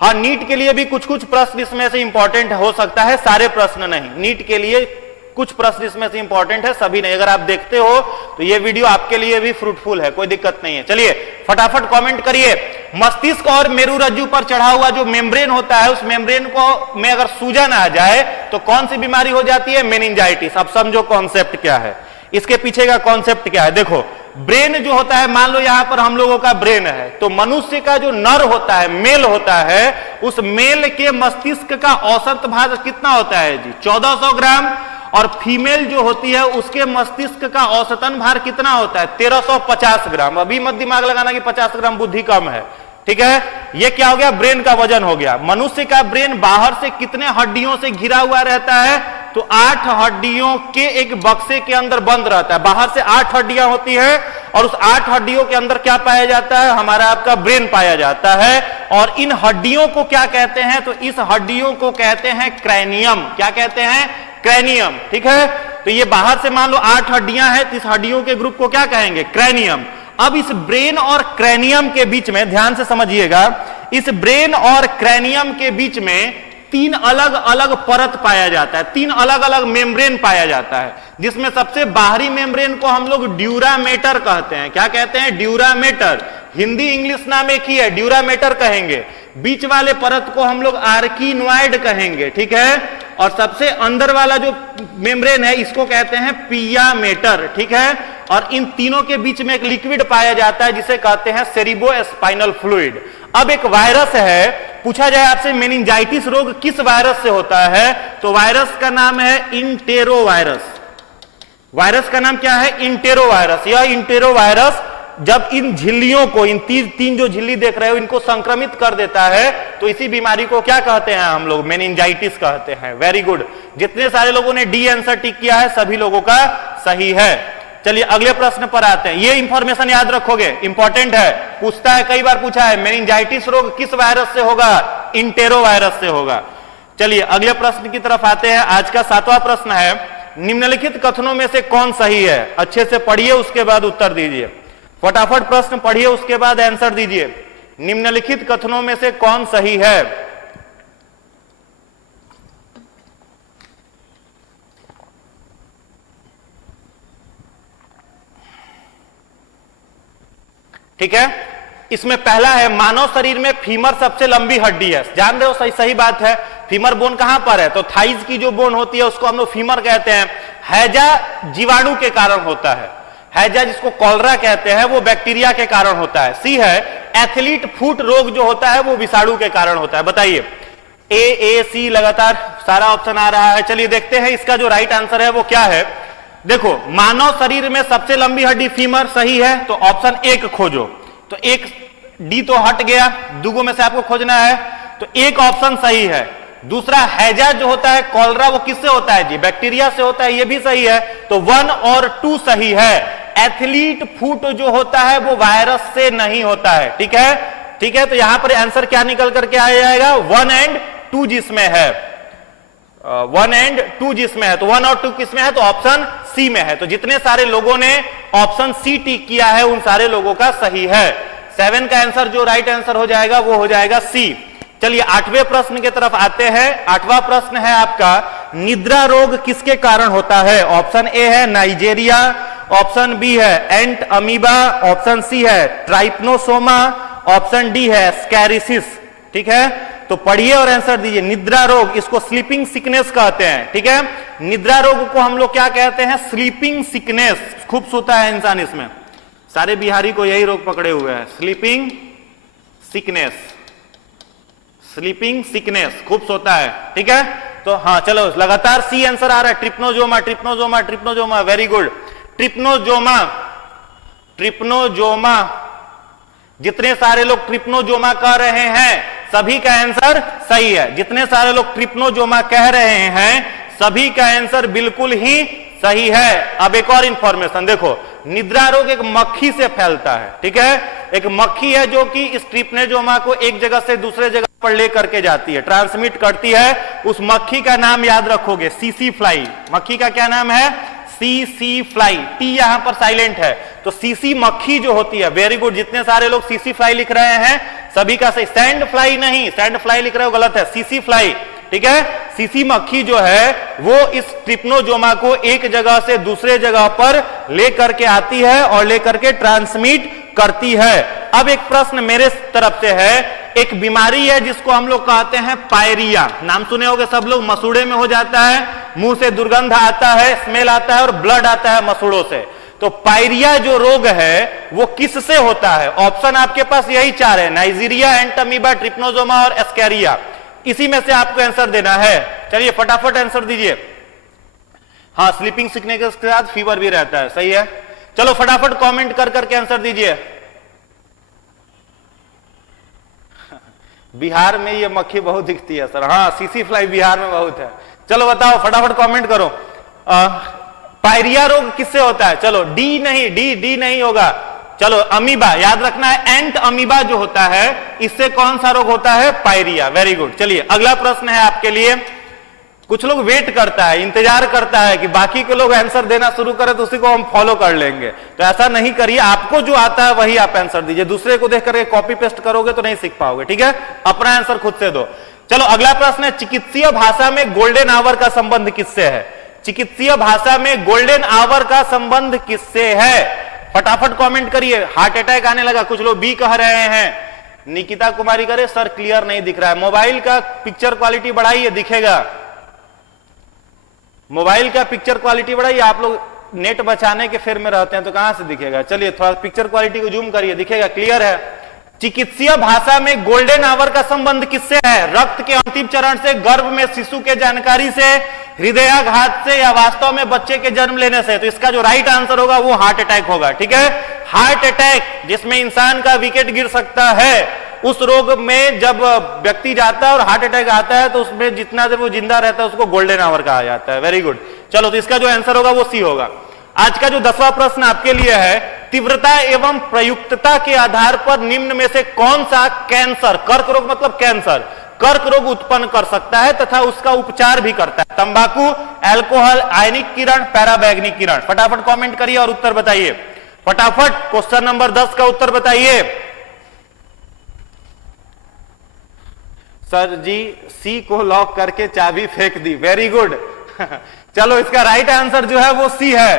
हाँ, नीट के लिए भी कुछ कुछ प्रश्न इसमें से इंपॉर्टेंट हो सकता है, सारे प्रश्न नहीं। नीट के लिए कुछ प्रश्न इसमें से इंपॉर्टेंट है, सभी नहीं। अगर आप देखते हो तो ये वीडियो आपके लिए भी फ्रूटफुल है, कोई दिक्कत नहीं है। चलिए फटाफट कमेंट करिए। मस्तिष्क और मेरुरज्जु पर चढ़ा हुआ जो मेम्ब्रेन होता है, उस मेम्ब्रेन को में अगर सूजन आ जाए तो कौन सी बीमारी हो जाती है? मेनिंजाइटिस। अब समझो कॉन्सेप्ट क्या है, इसके पीछे का कॉन्सेप्ट क्या है। देखो, ब्रेन जो होता है, मान लो यहां पर हम लोगों का ब्रेन है, तो मनुष्य का जो नर होता है, मेल होता है, उस मेल के मस्तिष्क का औसत भार कितना होता है जी? 1400 ग्राम। और फीमेल जो होती है उसके मस्तिष्क का औसतन भार कितना होता है? 1350 ग्राम। अभी मत दिमाग लगाना कि 50 ग्राम बुद्धि कम है, ठीक है। ये क्या हो गया? ब्रेन का वजन हो गया। मनुष्य का ब्रेन बाहर से कितने हड्डियों से घिरा हुआ रहता है? तो 8 हड्डियों के एक बक्से के अंदर बंद रहता है। बाहर से 8 हड्डियां होती है और उस 8 हड्डियों के अंदर क्या पाया जाता है? हमारा आपका ब्रेन पाया जाता है। और इन हड्डियों को क्या कहते हैं? तो इस हड्डियों को कहते हैं क्रैनियम। क्या कहते हैं? क्रैनियम, ठीक है। तो ये बाहर से मान लो 8 हड्डियां हैं, तो इस हड्डियों के ग्रुप को क्या कहेंगे? क्रैनियम। अब इस ब्रेन और क्रैनियम के बीच में ध्यान से समझिएगा, इस ब्रेन और क्रैनियम के बीच में 3 अलग अलग परत पाया जाता है, 3 अलग अलग मेम्ब्रेन पाया जाता है, जिसमें सबसे बाहरी मेम्ब्रेन को हम लोग ड्यूरामेटर कहते हैं। क्या कहते हैं? ड्यूरामेटर। हिंदी इंग्लिश नाम एक ही है, ड्यूरामेटर कहेंगे। बीच वाले परत को हम लोग आर्किनॉइड कहेंगे, ठीक है। और सबसे अंदर वाला जो मेम्ब्रेन है इसको कहते हैं पियामेटर, ठीक है। और इन तीनों के बीच में एक लिक्विड पाया जाता है जिसे कहते हैं सेरिब्रोस्पाइनल फ्लूइड। अब एक वायरस है, पूछा जाए आपसे मेनिंजाइटिस रोग किस वायरस से होता है? तो वायरस का नाम है इंटेरो वायरस। वायरस का नाम क्या है? Intero virus. यह इंटेरो वायरस जब इन झिल्लियों को, इन तीन जो झिल्ली देख रहे हो, इनको संक्रमित कर देता है, तो इसी बीमारी को क्या कहते हैं हम लोग? मेनिंजाइटिस कहते हैं। Very good. जितने सारे लोगों ने डी आंसर टिक किया है सभी लोगों का सही है। चलिए अगले प्रश्न पर आते हैं। ये इंफॉर्मेशन याद रखोगे, इंपॉर्टेंट है, पूछता है, कई बार पूछा है। मेनिंजाइटिस रोग किस वायरस से होगा? इंटेरो वायरस से होगा। चलिए अगले प्रश्न की तरफ आते हैं। आज का 7वां प्रश्न है, निम्नलिखित कथनों में से कौन सही है? अच्छे से पढ़िए, उसके बाद उत्तर दीजिए। फटाफट प्रश्न पढ़िए, उसके बाद आंसर दीजिए। निम्नलिखित कथनों में से कौन सही है? ठीक है। इसमें पहला है, मानव शरीर में फीमर सबसे लंबी हड्डी है। जान रहे हो, सही सही बात है। फीमर बोन कहां पर है? तो थाइज की जो बोन होती है उसको हम लोग फीमर कहते हैं। हैजा जीवाणु के कारण होता है। हैजा जिसको कॉलरा कहते हैं वो बैक्टीरिया के कारण होता है। सी है, एथलीट फुट रोग जो होता है वो विषाणु के कारण होता है। बताइए, ए सी लगातार सारा ऑप्शन आ रहा है। चलिए देखते हैं इसका जो राइट आंसर है वो क्या है। देखो, मानव शरीर में सबसे लंबी हड्डी फीमर सही है, तो ऑप्शन 1 खोजो। तो एक डी तो हट गया, दूगों में से आपको खोजना है, तो एक ऑप्शन सही है। दूसरा हैजा जो होता है कॉलरा, वो किससे होता है जी? बैक्टीरिया से होता है, ये भी सही है। तो 1 और 2 सही है। एथलीट फुट जो होता है वो वायरस से नहीं होता है, ठीक है, ठीक है। तो यहां पर आंसर क्या निकल करके आ जाएगा? 1 और 2 जिसमें है, 1 और 2 जिसमें है, तो 1 और 2 किसमें है? तो ऑप्शन सी में है। तो जितने सारे लोगों ने ऑप्शन सी टिक किया है उन सारे लोगों का सही है। 7 का आंसर जो राइट आंसर हो जाएगा वो हो जाएगा सी। चलिए 8वें प्रश्न की तरफ आते हैं। 8वां प्रश्न है आपका, निद्रा रोग किसके कारण होता है? ऑप्शन ए है नाइजेरिया, ऑप्शन बी है एंट अमीबा, ऑप्शन सी है ट्राइपनोसोमा, ऑप्शन डी है स्कैरिसिस, ठीक है। तो पढ़िए और आंसर दीजिए। निद्रा रोग, इसको स्लीपिंग सिकनेस कहते हैं, ठीक है। निद्रा रोग को हम लोग क्या कहते हैं? Sleeping sickness. खूब सोता है इंसान, इसमें सारे बिहारी को यही रोग पकड़े हुए हैं, स्लीपिंग सिकनेस। स्लीपिंग सिकनेस, खूब सोता है, ठीक है। तो हाँ चलो लगातार सी आंसर आ रहा है। ट्रिप्नोजोमा, ट्रिप्नोजोमा, ट्रिप्नोजोमा, वेरी गुड। ट्रिप्नोजोमा, ट्रिप्नोजोमा, जितने सारे लोग ट्रिप्नोजोमा कह रहे हैं सभी का आंसर सही है। जितने सारे लोग ट्रिप्नोजोमा कह रहे हैं सभी का आंसर बिल्कुल ही सही है। अब एक और इंफॉर्मेशन देखो, निद्रा रोग एक मक्खी से फैलता है, ठीक है। एक मक्खी है जो कि इस ट्रिप्नोजोमा को एक जगह से दूसरे जगह पर लेकर के जाती है, ट्रांसमिट करती है। उस मक्खी का नाम याद रखोगे, सीसी फ्लाई। मक्खी का क्या नाम है? CC fly. टी यहां पर साइलेंट है, तो सीसी मक्खी जो होती है। वेरी गुड, जितने सारे लोग सीसी फ्लाई लिख रहे हैं सभी का सही। सैंड फ्लाई नहीं, सैंड फ्लाई लिख रहे हो गलत है, सीसी फ्लाई, ठीक है। सीसी मक्खी जो है वो इस ट्रिप्नोजोमा को एक जगह से दूसरे जगह पर लेकर के आती है और लेकर के ट्रांसमिट करती है। अब एक प्रश्न मेरे तरफ से है, एक बीमारी है जिसको हम लोग कहते हैं पायरिया। नाम सुने होंगे सब लोग, मसूड़े में हो जाता है, मुंह से दुर्गंध आता है, स्मेल आता है और ब्लड आता है मसूड़ों से। तो पायरिया जो रोग है वो किससे होता है? ऑप्शन आपके पास यही 4 है, नाइजीरिया, एंट अमीबा, ट्रिप्नोजोमा और एस्कैरिया। इसी में से आपको आंसर देना है। चलिए फटाफट आंसर दीजिए। हाँ, स्लीपिंग सीखने के साथ फीवर भी रहता है, सही है। चलो फटाफट कमेंट कर करके आंसर दीजिए। बिहार में ये मक्खी बहुत दिखती है सर। हाँ, सीसी फ्लाई बिहार में बहुत है। चलो बताओ, फटाफट कमेंट करो। पायरिया रोग किससे होता है? चलो डी नहीं होगा। चलो अमीबा, याद रखना है, एंट अमीबा जो होता है इससे कौन सा रोग होता है? पायरिया। Very good. चलिए अगला प्रश्न है आपके लिए। कुछ लोग वेट करता है, इंतजार करता है कि बाकी के लोग आंसर देना शुरू करें तो उसी को हम फॉलो कर लेंगे, तो ऐसा नहीं करिए। आपको जो आता है वही आप आंसर दीजिए। दूसरे को देख करके कॉपी पेस्ट करोगे तो नहीं सीख पाओगे, ठीक है? अपना आंसर खुद से दो। चलो अगला प्रश्न है, चिकित्सीय भाषा में गोल्डन आवर का संबंध किससे है? चिकित्सीय भाषा में गोल्डन आवर का संबंध किससे है? फटाफट कमेंट करिए। हार्ट अटैक आने लगा, कुछ लोग बी कह रहे हैं। निकिता कुमारी करे सर क्लियर नहीं दिख रहा है। मोबाइल का पिक्चर क्वालिटी बढ़ाइए, दिखेगा। मोबाइल का पिक्चर क्वालिटी बढ़ाइए। आप लोग नेट बचाने के फेर में रहते हैं तो कहां से दिखेगा? चलिए थोड़ा पिक्चर क्वालिटी को जूम करिए, दिखेगा, क्लियर है। चिकित्सीय भाषा में गोल्डन आवर का संबंध किससे है? रक्त के अंतिम चरण से, गर्भ में शिशु के जानकारी से, हृदयाघात से, या वास्तव में बच्चे के जन्म लेने से? तो इसका जो राइट आंसर होगा वो हार्ट अटैक होगा, ठीक है? हार्ट अटैक जिसमें इंसान का विकेट गिर सकता है, उस रोग में जब व्यक्ति जाता है और हार्ट अटैक आता है तो उसमें जितना देर वो जिंदा रहता है उसको गोल्डन आवर कहा जाता है। Very good. चलो तो इसका जो आंसर होगा वो सी होगा। आज का जो 10वां प्रश्न आपके लिए है, तीव्रता एवं प्रयुक्तता के आधार पर निम्न में से कौन सा कैंसर, कर्क रोग मतलब कैंसर, कर्क रोग उत्पन्न कर सकता है तथा उसका उपचार भी करता है? तंबाकू, अल्कोहल, आयनिक किरण, पैराबैंगनी किरण? फटाफट कमेंट करिए और उत्तर बताइए। फटाफट क्वेश्चन नंबर 10 का उत्तर बताइए। सर जी सी को लॉक करके चाबी फेंक दी। Very good. चलो इसका राइट आंसर जो है वो सी है,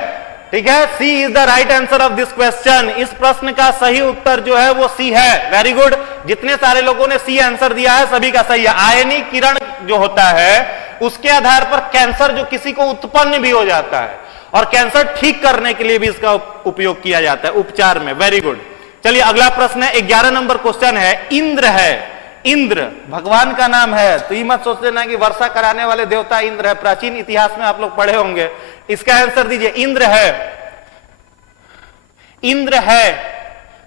ठीक है? C is the right answer of this question. इस प्रश्न का सही उत्तर जो है वो सी है। Very good. जितने सारे लोगों ने सी आंसर दिया है सभी का सही है। आयनिक किरण जो होता है उसके आधार पर कैंसर जो किसी को उत्पन्न भी हो जाता है और कैंसर ठीक करने के लिए भी इसका उपयोग किया जाता है उपचार में। Very good. चलिए अगला प्रश्न है, 11 नंबर क्वेश्चन है। इंद्र है, इंद्र भगवान का नाम है, तो ये मत सोच लेना कि वर्षा कराने वाले देवता इंद्र है। प्राचीन इतिहास में आप लोग पढ़े होंगे। इसका आंसर दीजिए। इंद्र है, इंद्र है।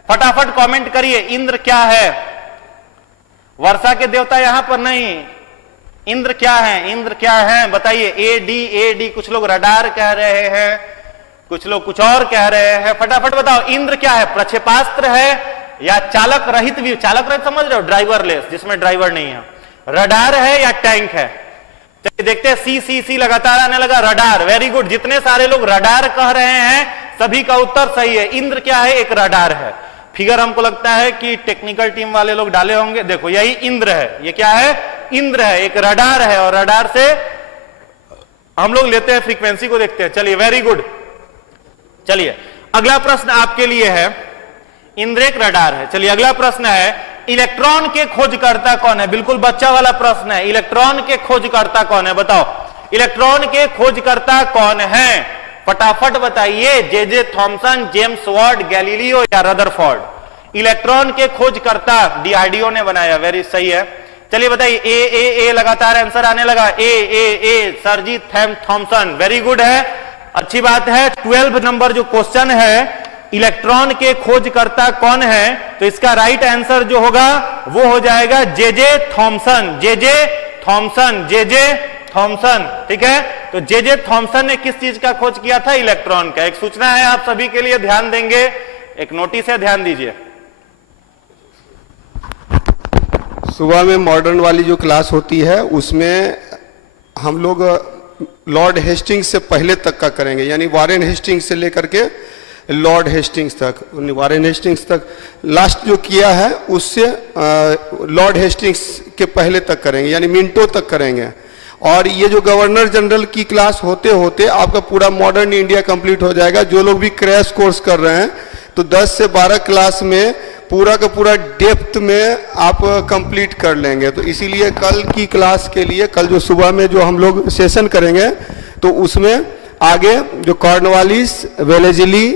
फटाफट कमेंट करिए, इंद्र क्या है? वर्षा के देवता यहां पर नहीं। इंद्र क्या है? इंद्र क्या है बताइए। ए डी कुछ लोग रडार कह रहे हैं, कुछ लोग कुछ और कह रहे हैं। फटाफट बताओ इंद्र क्या है? प्रक्षेपास्त्र है या चालक रहित? भी चालक रहित समझ रहे हो? ड्राइवरलेस, जिसमें ड्राइवर नहीं है। रडार है या टैंक है? चलिए देखते हैं। सी लगातार आने लगा। रडार। Very good. जितने सारे लोग रडार कह रहे हैं सभी का उत्तर सही है। इंद्र क्या है? एक रडार है। फिगर हमको लगता है कि टेक्निकल टीम वाले लोग डाले होंगे। देखो यही इंद्र है। ये क्या है? इंद्र है, एक रडार है और रडार से हम लोग लेते हैं फ्रीक्वेंसी को देखते हैं। चलिए वेरी गुड। चलिए अगला प्रश्न आपके लिए है। इंद्र एक रडार है। चलिए अगला प्रश्न है, इलेक्ट्रॉन के खोजकर्ता कौन है? बिल्कुल बच्चा वाला प्रश्न है। इलेक्ट्रॉन के खोजकर्ता कौन है? बताओ इलेक्ट्रॉन के खोजकर्ता कौन है? फटाफट बताइए। J Thomson, James Watt, Galileo या रदरफोर्ड? इलेक्ट्रॉन के खोजकर्ता डीआरडीओ ने बनाया। वेरी सही है। चलिए बताइए। ए लगातार आंसर आने लगा। ए सरजी थॉमसन। वेरी गुड है, अच्छी बात है। 12 नंबर जो क्वेश्चन है, इलेक्ट्रॉन के खोजकर्ता कौन है, तो इसका राइट आंसर जो होगा वो हो जाएगा जे थॉमसन। जे थॉमसन, ठीक है? तो जे थॉमसन ने किस चीज का खोज किया था? इलेक्ट्रॉन का। एक सूचना है आप सभी के लिए, ध्यान देंगे। एक नोटिस है, ध्यान दीजिए। सुबह में मॉडर्न वाली जो क्लास होती है उसमें हम लोग लॉर्ड हेस्टिंग्स से पहले तक का करेंगे, यानी वारेन हेस्टिंग्स से लेकर के लॉर्ड हेस्टिंग्स तक, वारेन हेस्टिंग्स तक लास्ट जो किया है उससे लॉर्ड हेस्टिंग्स के पहले तक करेंगे, यानी मिनटों तक करेंगे। और ये जो गवर्नर जनरल की क्लास होते होते आपका पूरा मॉडर्न इंडिया कंप्लीट हो जाएगा। जो लोग भी क्रैश कोर्स कर रहे हैं तो 10 से 12 क्लास में पूरा का पूरा डेप्थ में आप कंप्लीट कर लेंगे। तो इसीलिए कल की क्लास के लिए, कल जो सुबह में जो हम लोग सेशन करेंगे तो उसमें आगे जो कॉर्नवालिस, वेलेजली,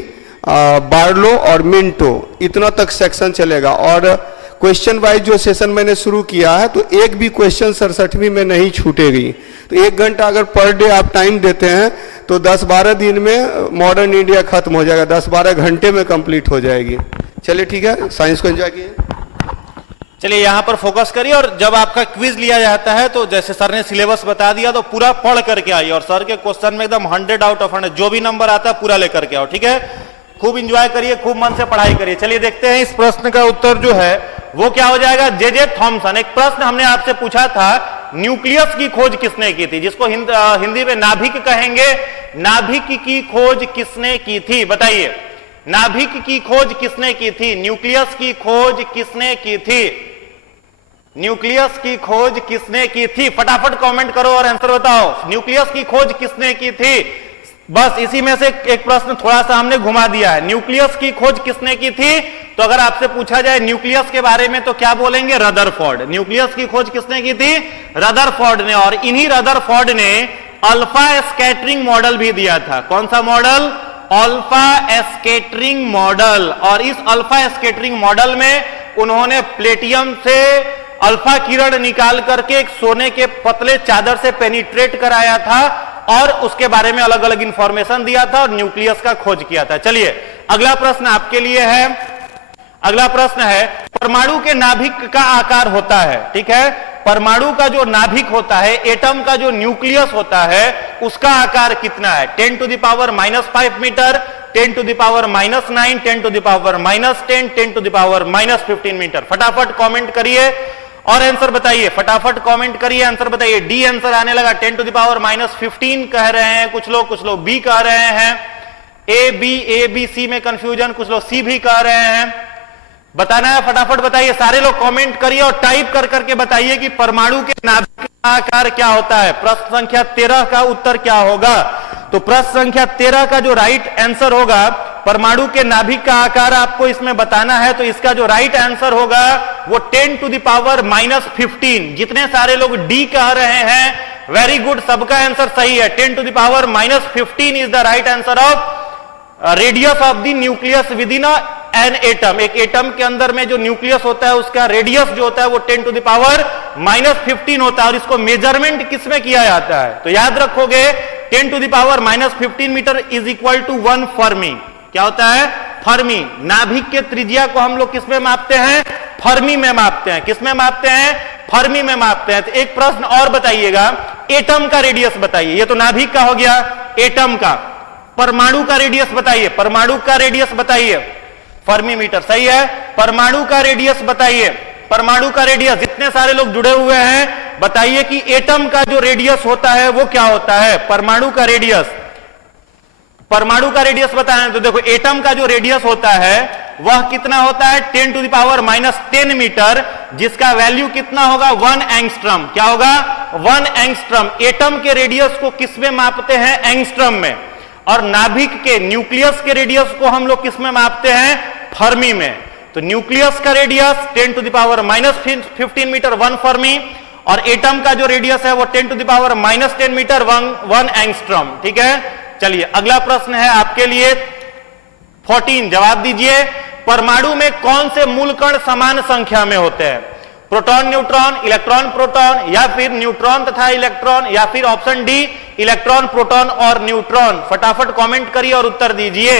बार्लो और मिंटो, इतना तक सेक्शन चलेगा। और क्वेश्चन वाइज जो सेशन मैंने शुरू किया है, तो एक भी क्वेश्चन 67वीं में नहीं छूटेगी। तो 1 घंटा अगर पर डे आप टाइम देते हैं तो 10-12 दिन में मॉडर्न इंडिया खत्म हो जाएगा, 10-12 घंटे में कंप्लीट हो जाएगी। चलिए ठीक है, साइंस को एंजॉय कीजिए। चलिए यहां पर फोकस करिए, और जब आपका क्विज लिया जाता है तो जैसे सर ने सिलेबस बता दिया तो पूरा पढ़ करके आइए, और सर के क्वेश्चन में एकदम 100 आउट ऑफ 100 जो भी नंबर आता है पूरा लेकर के आओ, ठीक है। खूब एंजॉय करिए, खूब मन से पढ़ाई करिए। चलिए देखते हैं इस प्रश्न का उत्तर जो है वो क्या हो जाएगा। जे थॉमसन, एक प्रश्न हमने आपसे पूछा था, न्यूक्लियस की खोज किसने की थी, जिसको हिंदी में नाभिक कहेंगे। नाभिक की खोज किसने की थी, बताइए। नाभिक की खोज किसने की थी, न्यूक्लियस की खोज किसने की थी, न्यूक्लियस की खोज किसने की थी। फटाफट कमेंट करो और आंसर बताओ, न्यूक्लियस की खोज किसने की थी। बस इसी में से एक प्रश्न थोड़ा सा हमने घुमा दिया है, न्यूक्लियस की खोज किसने की थी। तो अगर आपसे पूछा जाए न्यूक्लियस के बारे में तो क्या बोलेंगे, रदरफोर्ड। न्यूक्लियस की खोज किसने की थी, रदरफोर्ड ने। और इन्हीं रदरफोर्ड ने अल्फा स्कैटरिंग मॉडल भी दिया था। कौन सा मॉडल, अल्फा स्कैटरिंग मॉडल। और इस अल्फा स्कैटरिंग मॉडल में उन्होंने प्लेटियम से अल्फा किरण निकाल करके एक सोने के पतले चादर से पेनिट्रेट कराया था, और उसके बारे में अलग अलग इंफॉर्मेशन दिया था, और न्यूक्लियस का खोज किया था। चलिए अगला प्रश्न आपके लिए है। अगला प्रश्न है, परमाणु के नाभिक का आकार होता है, ठीक है। परमाणु का जो नाभिक होता है, एटम का जो न्यूक्लियस होता है, उसका आकार कितना है। 10 to the power -5 metre, 10 to the power -9, 10 to the power -10, 10 to the power -15 metre. फटाफट कमेंट करिए और आंसर बताइए, फटाफट कमेंट करिए, आंसर बताइए। डी आंसर आने लगा, 10 to the power -15 कह रहे हैं कुछ लोग बी कह रहे हैं, ए बी सी में कंफ्यूजन, कुछ लोग सी भी कह रहे हैं। बताना है, फटाफट बताइए, सारे लोग कमेंट करिए और टाइप कर करके बताइए कि परमाणु के नाभिक का आकार क्या होता है। प्रश्न संख्या 13 का उत्तर क्या होगा। तो प्रश्न संख्या 13 का जो राइट आंसर होगा, परमाणु के नाभिक का आकार आपको इसमें बताना है, तो इसका जो राइट आंसर होगा वो 10 to the power -15। जितने सारे लोग डी कह रहे हैं, वेरी गुड, सबका आंसर सही है। 10 to the power -15 is the right answer of radius of the nucleus with in an atom. एक एटम के अंदर में जो न्यूक्लियस होता है उसका रेडियस जो होता है वो 10 to the power -15 होता है, और इसको मेजरमेंट किसमें किया जाता है। तो याद रखोगे 10 to the power -15 metre is equal to 1 fermi. क्या होता है, फर्मी। नाभिक के त्रिज्या को हम लोग किसमें मापते हैं, फर्मी में मापते हैं। किसमें मापते हैं, फर्मी में मापते हैं। तो एक प्रश्न और बताइएगा, एटम का रेडियस बताइए। ये तो नाभिक का हो गया, एटम का। परमाणु का रेडियस बताइए, परमाणु का रेडियस बताइए। फर्मी मीटर सही है। परमाणु का रेडियस बताइए, परमाणु का रेडियस। जितने सारे लोग जुड़े हुए हैं बताइए कि एटम का जो रेडियस होता है वो क्या होता है, परमाणु का रेडियस। परमाणु का रेडियस बताना है तो देखो, एटम का जो रेडियस होता है वह कितना होता है, 10 to the power -10 मीटर, जिसका वैल्यू कितना होगा, 1 एंगस्ट्रम। क्या होगा, 1 एंगस्ट्रम। एटम के रेडियस को किसमें मापते हैं, एंगस्ट्रम में। और नाभिक के न्यूक्लियस के रेडियस को हम लोग किसमें मापते हैं, फर्मी में। तो न्यूक्लियस का radius 10 to the power -15 metre, 1 fermi, और एटम का जो रेडियस है वो 10 to the power -10 metre, 1 angstrom. ठीक है। चलिए अगला प्रश्न है आपके लिए 14, जवाब दीजिए। परमाणु में कौन से मूल कण समान संख्या में होते हैं, प्रोटॉन न्यूट्रॉन, इलेक्ट्रॉन प्रोटॉन, या फिर न्यूट्रॉन तथा इलेक्ट्रॉन, या फिर ऑप्शन डी इलेक्ट्रॉन प्रोटॉन और न्यूट्रॉन। फटाफट कमेंट करिए और उत्तर दीजिए।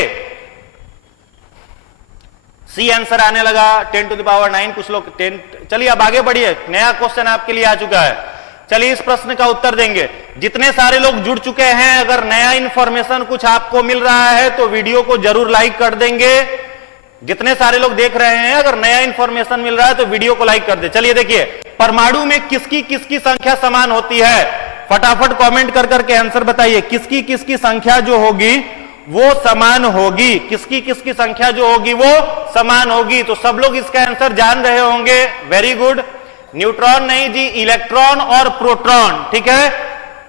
सी आंसर आने लगा, 10 to the power 9, कुछ लोग 10। चलिए अब आगे बढ़िए, नया क्वेश्चन आपके लिए आ चुका है। चलिए इस प्रश्न का उत्तर देंगे। जितने सारे लोग जुड़ चुके हैं, अगर नया इंफॉर्मेशन कुछ आपको मिल रहा है तो वीडियो को जरूर लाइक कर देंगे। जितने सारे लोग देख रहे हैं, अगर नया इंफॉर्मेशन मिल रहा है तो वीडियो को लाइक कर दे। चलिए देखिए, परमाणु में किसकी किसकी संख्या समान होती है, फटाफट कमेंट कर करके आंसर बताइए। किसकी किसकी संख्या जो होगी वो समान होगी, किसकी किसकी संख्या जो होगी वो समान होगी। तो सब लोग इसका आंसर जान रहे होंगे, वेरी गुड। न्यूट्रॉन नहीं जी, इलेक्ट्रॉन और प्रोटॉन। ठीक है।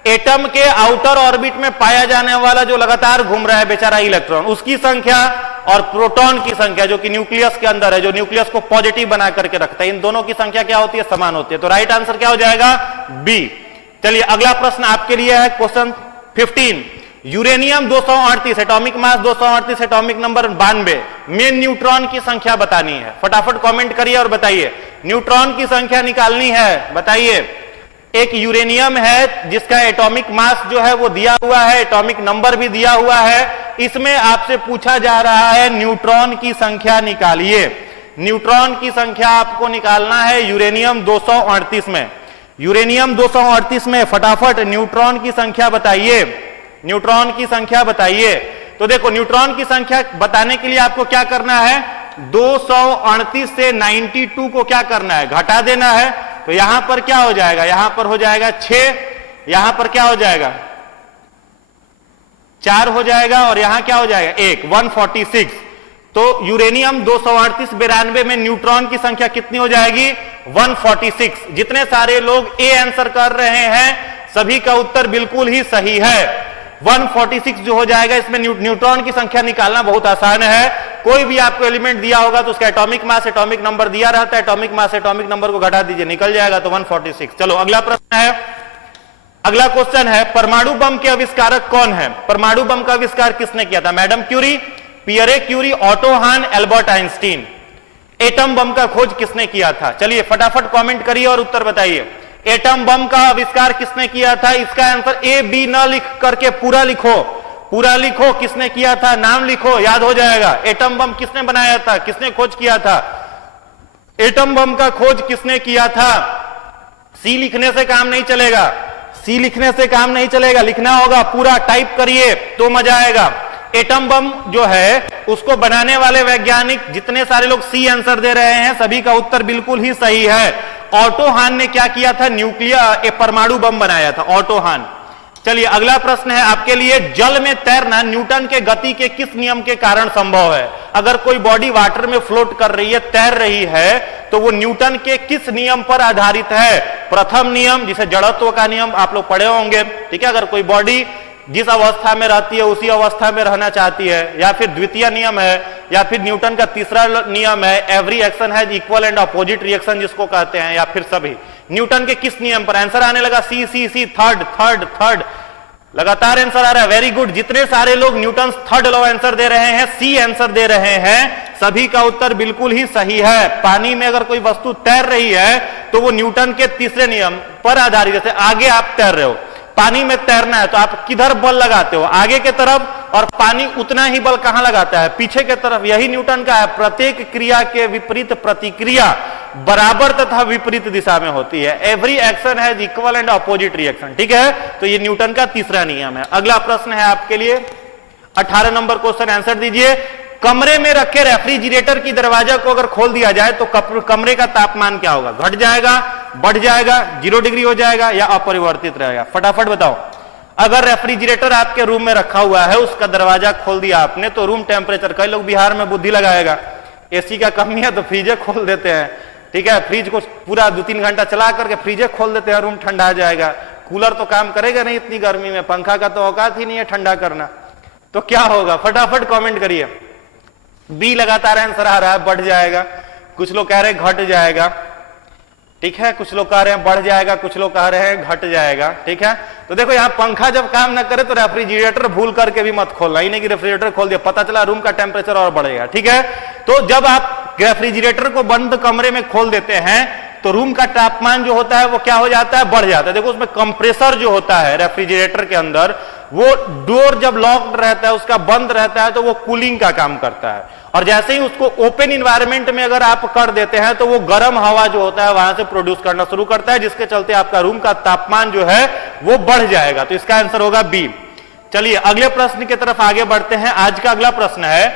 एटम के आउटर ऑर्बिट में पाया जाने वाला जो लगातार घूम रहा है बेचारा इलेक्ट्रॉन, उसकी संख्या, और प्रोटॉन की संख्या जो कि न्यूक्लियस के अंदर है, जो न्यूक्लियस को पॉजिटिव बना करके रखता है, इन दोनों की संख्या क्या होती है, समान होती है। तो राइट आंसर क्या हो जाएगा, बी। चलिए अगला प्रश्न आपके लिए है question 15। Uranium 238, atomic mass 238, atomic number 92 में न्यूट्रॉन की संख्या बतानी है। फटाफट कमेंट करिए और बताइए, न्यूट्रॉन की संख्या निकालनी है, बताइए। एक यूरेनियम है जिसका एटॉमिक मास जो है वो दिया हुआ है, एटॉमिक नंबर भी दिया हुआ है। इसमें आपसे पूछा जा रहा है न्यूट्रॉन की संख्या निकालिए। न्यूट्रॉन की संख्या आपको निकालना है यूरेनियम 238 में। यूरेनियम 238 में फटाफट न्यूट्रॉन की संख्या बताइए, न्यूट्रॉन की संख्या बताइए। तो देखो, न्यूट्रॉन की संख्या बताने के लिए आपको क्या करना है, 238 से 92 को क्या करना है, घटा देना है। तो यहां पर क्या हो जाएगा, यहां पर हो जाएगा 6, यहां पर क्या हो जाएगा 4 हो जाएगा, और यहां क्या हो जाएगा 1, 146। तो यूरेनियम 238 92 में न्यूट्रॉन की संख्या कितनी हो जाएगी, 146। जितने सारे लोग ए आंसर कर रहे हैं सभी का उत्तर बिल्कुल ही सही है। 146 जो हो जाएगा, इसमें न्यूट्रॉन की संख्या निकालना बहुत आसान है। कोई भी आपको एलिमेंट दिया होगा तो उसका एटॉमिक मास, एटॉमिक नंबर दिया रहता है, एटॉमिक मास, एटॉमिक नंबर को घटा दीजिए, निकल जाएगा, तो 146। चलो अगला प्रश्न है, अगला क्वेश्चन है, परमाणु बम के आविष्कारक कौन है? परमाणु बम का आविष्कार किसने किया था? Madam Curie, Pierre Curie, Otto Hahn, Albert Einstein. Atom bomb का खोज किसने किया था? चलिए फटाफट कमेंट करिए और उत्तर बताइए। एटम बम का आविष्कार किसने किया था? इसका आंसर ए बी न लिख करके पूरा लिखो, पूरा लिखो, किसने किया था, नाम लिखो, याद हो जाएगा। एटम बम किसने बनाया था, किसने खोज किया था? एटम बम का खोज किसने किया था? सी लिखने से काम नहीं चलेगा, सी लिखने से काम नहीं चलेगा, लिखना होगा, पूरा टाइप करिए तो मजा आएगा। एटम बम जो है उसको बनाने वाले वैज्ञानिक, जितने सारे लोग सी आंसर दे रहे हैं सभी का उत्तर बिल्कुल ही सही है। ऑटो हान ने क्या किया था? न्यूक्लियर परमाणु बम बनाया था, ऑटो हान। चलिए अगला प्रश्न है आपके लिए, जल में तैरना न्यूटन के गति के किस नियम के कारण संभव है? अगर कोई बॉडी वाटर में फ्लोट कर रही है, तैर रही है, तो वो न्यूटन के किस नियम पर आधारित है? प्रथम नियम, जिसे जड़त्व का नियम आप लोग पढ़े होंगे, ठीक है। अगर कोई बॉडी जिस अवस्था में रहती है उसी अवस्था में रहना चाहती है, या फिर द्वितीय नियम है, या फिर न्यूटन का तीसरा नियम है, every action has equal and opposite reaction जिसको कहते हैं, या फिर सभी। न्यूटन के किस नियम पर? आंसर आने लगा सी सी सी, थर्ड थर्ड थर्ड, लगातार आंसर आ रहा है, वेरी गुड। जितने सारे लोग न्यूटन थर्ड लॉ आंसर दे रहे हैं, सी आंसर दे रहे हैं, सभी का उत्तर बिल्कुल ही सही है। पानी में अगर कोई वस्तु तैर रही है तो वो न्यूटन के तीसरे नियम पर आधारित। जैसे आगे आप तैर रहे हो, पानी में तैरना है तो आप किधर बल लगाते हो? आगे के तरफ, और पानी उतना ही बल कहां लगाता है? पीछे के तरफ। यही न्यूटन का है, प्रत्येक क्रिया के विपरीत प्रतिक्रिया बराबर तथा विपरीत दिशा में होती है। Every action has equal and opposite reaction, ठीक है। तो ये न्यूटन का तीसरा नियम है। अगला प्रश्न है आपके लिए 18 नंबर क्वेश्चन, आंसर दीजिए। कमरे में रखे रेफ्रिजरेटर की दरवाजा को अगर खोल दिया जाए तो कमरे का तापमान क्या होगा? घट जाएगा, बढ़ जाएगा, 0 डिग्री हो जाएगा, या अपरिवर्तित रहेगा? फटाफट बताओ। अगर रेफ्रिजरेटर आपके रूम में रखा हुआ है, उसका दरवाजा खोल दिया आपने, तो रूम टेम्परेचर, कई लोग बिहार में बुद्धि लगाएगा, एसी का कमी है तो फ्रीजे खोल देते हैं, ठीक है। फ्रिज को पूरा 2-3 घंटा चला करके फ्रीजे खोल देते हैं, रूम ठंडा आ जाएगा। कूलर तो काम करेगा नहीं इतनी गर्मी में, पंखा का तो औकात ही नहीं है ठंडा करना, तो क्या होगा? फटाफट कमेंट करिए। बी लगातार आंसर आ रहा है, बढ़ जाएगा, कुछ लोग कह रहे हैं घट जाएगा, ठीक है, कुछ लोग कह रहे हैं बढ़ जाएगा, कुछ लोग कह रहे हैं घट जाएगा, ठीक है। तो देखो यहाँ पंखा जब काम ना करे तो रेफ्रिजरेटर भूल करके भी मत खोलना, ही नहीं कि रेफ्रिजरेटर खोल दिया, पता चला रूम का टेम्परेचर और बढ़ेगा, ठीक है। तो जब आप रेफ्रिजरेटर को बंद कमरे में खोल देते हैं तो रूम का तापमान जो होता है वो क्या हो जाता है? बढ़ जाता है। देखो उसमें कंप्रेसर जो होता है रेफ्रिजरेटर के अंदर, वो डोर जब लॉक्ड रहता है, उसका बंद रहता है, तो वो कूलिंग का काम करता है। और जैसे ही उसको ओपन इन्वायरमेंट में अगर आप कर देते हैं तो वो गर्म हवा जो होता है वहां से प्रोड्यूस करना शुरू करता है, जिसके चलते आपका रूम का तापमान जो है वो बढ़ जाएगा। तो इसका आंसर होगा बी। चलिए अगले प्रश्न की तरफ आगे बढ़ते हैं। आज का अगला प्रश्न है,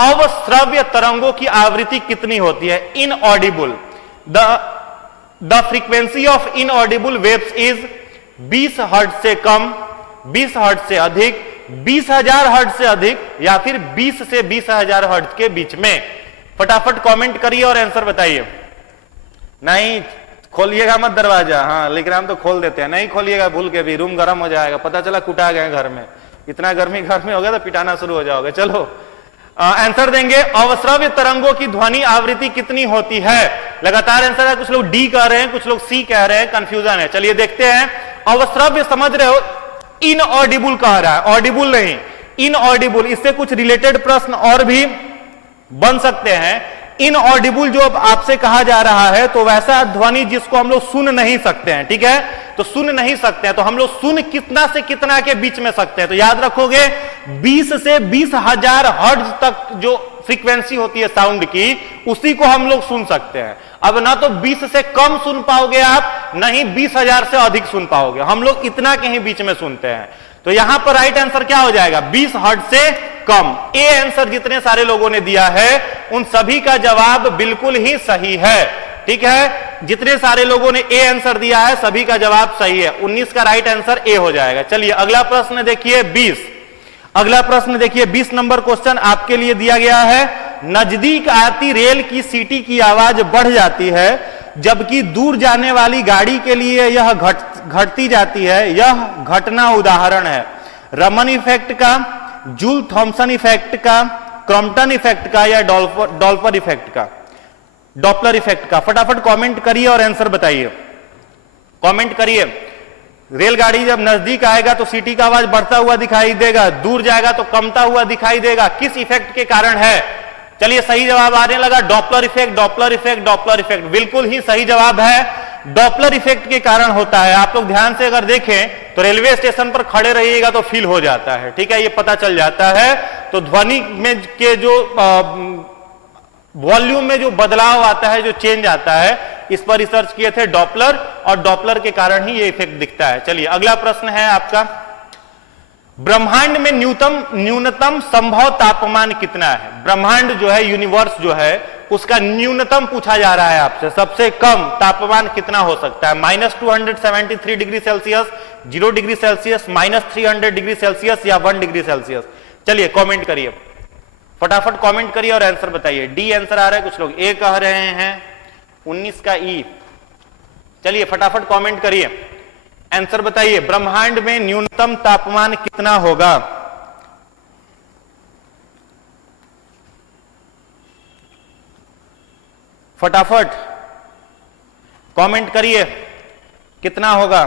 अवश्रव्य तरंगों की आवृत्ति कितनी होती है? Inaudible, the frequency of inaudible waves is 20 hertz से कम, 20 हर्ट्ज से अधिक, 20,000 हर्ट्ज से अधिक, या फिर 20 से 20,000 हर्ट्ज के बीच में? फटाफट कमेंट करिए और आंसर बताइए। नहीं खोलिएगा मत दरवाजा, हाँ लेकिन हम तो खोल देते हैं, नहीं खोलिएगा भूल के भी, रूम गर्म हो जाएगा, पता चला कुटा गए घर में, इतना गर्मी घर में हो गया तो पिटाना शुरू हो जाओगे। चलो आंसर देंगे, अवश्रव्य तरंगों की ध्वनि आवृत्ति कितनी होती है? लगातार आंसर है, कुछ लोग डी कह रहे हैं, कुछ लोग सी कह रहे हैं, कंफ्यूजन है। चलिए देखते हैं। अवश्रव्य समझ रहे हो, इनऑडिबल कह रहा है, ऑडिबल नहीं, इनऑडिबल। इससे कुछ रिलेटेड प्रश्न और भी बन सकते हैं। इनऑडिबल जो अब आपसे कहा जा रहा है, तो वैसा ध्वनि जिसको हम लोग सुन नहीं सकते हैं, ठीक है, तो सुन नहीं सकते हैं, तो हम लोग सुन कितना से कितना के बीच में सकते हैं, तो याद रखोगे 20 से 20,000 हर्ट्ज तक जो फ्रीक्वेंसी होती है साउंड की, उसी को हम लोग सुन सकते हैं। अब ना तो 20 से कम सुन पाओगे आप, नहीं 20,000 से अधिक सुन पाओगे, हम लोग इतना के ही बीच में सुनते हैं। तो यहां पर राइट आंसर क्या हो जाएगा, 20 हर्ट्ज से कम। ए आंसर जितने सारे लोगों ने दिया है उन सभी का जवाब बिल्कुल ही सही है, ठीक है, जितने सारे लोगों ने ए आंसर दिया है सभी का जवाब सही है। 19 का राइट आंसर ए हो जाएगा। चलिए अगला प्रश्न देखिए 20। अगला प्रश्न देखिए 20 नंबर क्वेश्चन आपके लिए दिया गया है। नजदीक आती रेल की सीटी की आवाज बढ़ जाती है, जबकि दूर जाने वाली गाड़ी के लिए यह घटती जाती है। यह घटना उदाहरण है रमन इफेक्ट का, जूल थॉमसन इफेक्ट का, क्रॉम्पटन इफेक्ट का, या डॉल्पर इफेक्ट का, डॉपलर इफेक्ट का। फटाफट कमेंट करिए और आंसर बताइए, कमेंट करिए। रेलगाड़ी जब नजदीक आएगा तो सीटी का आवाज बढ़ता हुआ दिखाई देगा, दूर जाएगा तो कमता हुआ दिखाई देगा, किस इफेक्ट के कारण है? चलिए सही जवाब आने लगा, Doppler effect, Doppler effect, Doppler effect. बिल्कुल ही सही जवाब है, डॉपलर इफेक्ट के कारण होता है। आप लोग ध्यान से अगर देखें तो रेलवे स्टेशन पर खड़े रहिएगा तो फील हो जाता है, ठीक है, ये पता चल जाता है। तो ध्वनि में के जो वॉल्यूम में जो बदलाव आता है, जो चेंज आता है, इस पर रिसर्च किए थे डॉपलर, और डॉपलर के कारण ही ये इफेक्ट दिखता है। चलिए अगला प्रश्न है आपका, ब्रह्मांड में न्यूनतम संभव तापमान कितना है? ब्रह्मांड जो है, यूनिवर्स जो है, उसका न्यूनतम पूछा जा रहा है आपसे, सबसे कम तापमान कितना हो सकता है? -273 degree Celsius, 0 degree Celsius, -300 degree Celsius, या 1 डिग्री सेल्सियस। चलिए कमेंट करिए, फटाफट कमेंट करिए और आंसर बताइए। डी आंसर आ रहा है, कुछ लोग ए कह रहे हैं, 19 का ई। चलिए फटाफट कमेंट करिए, आंसर बताइए, ब्रह्मांड में न्यूनतम तापमान कितना होगा? फटाफट कमेंट करिए, कितना होगा?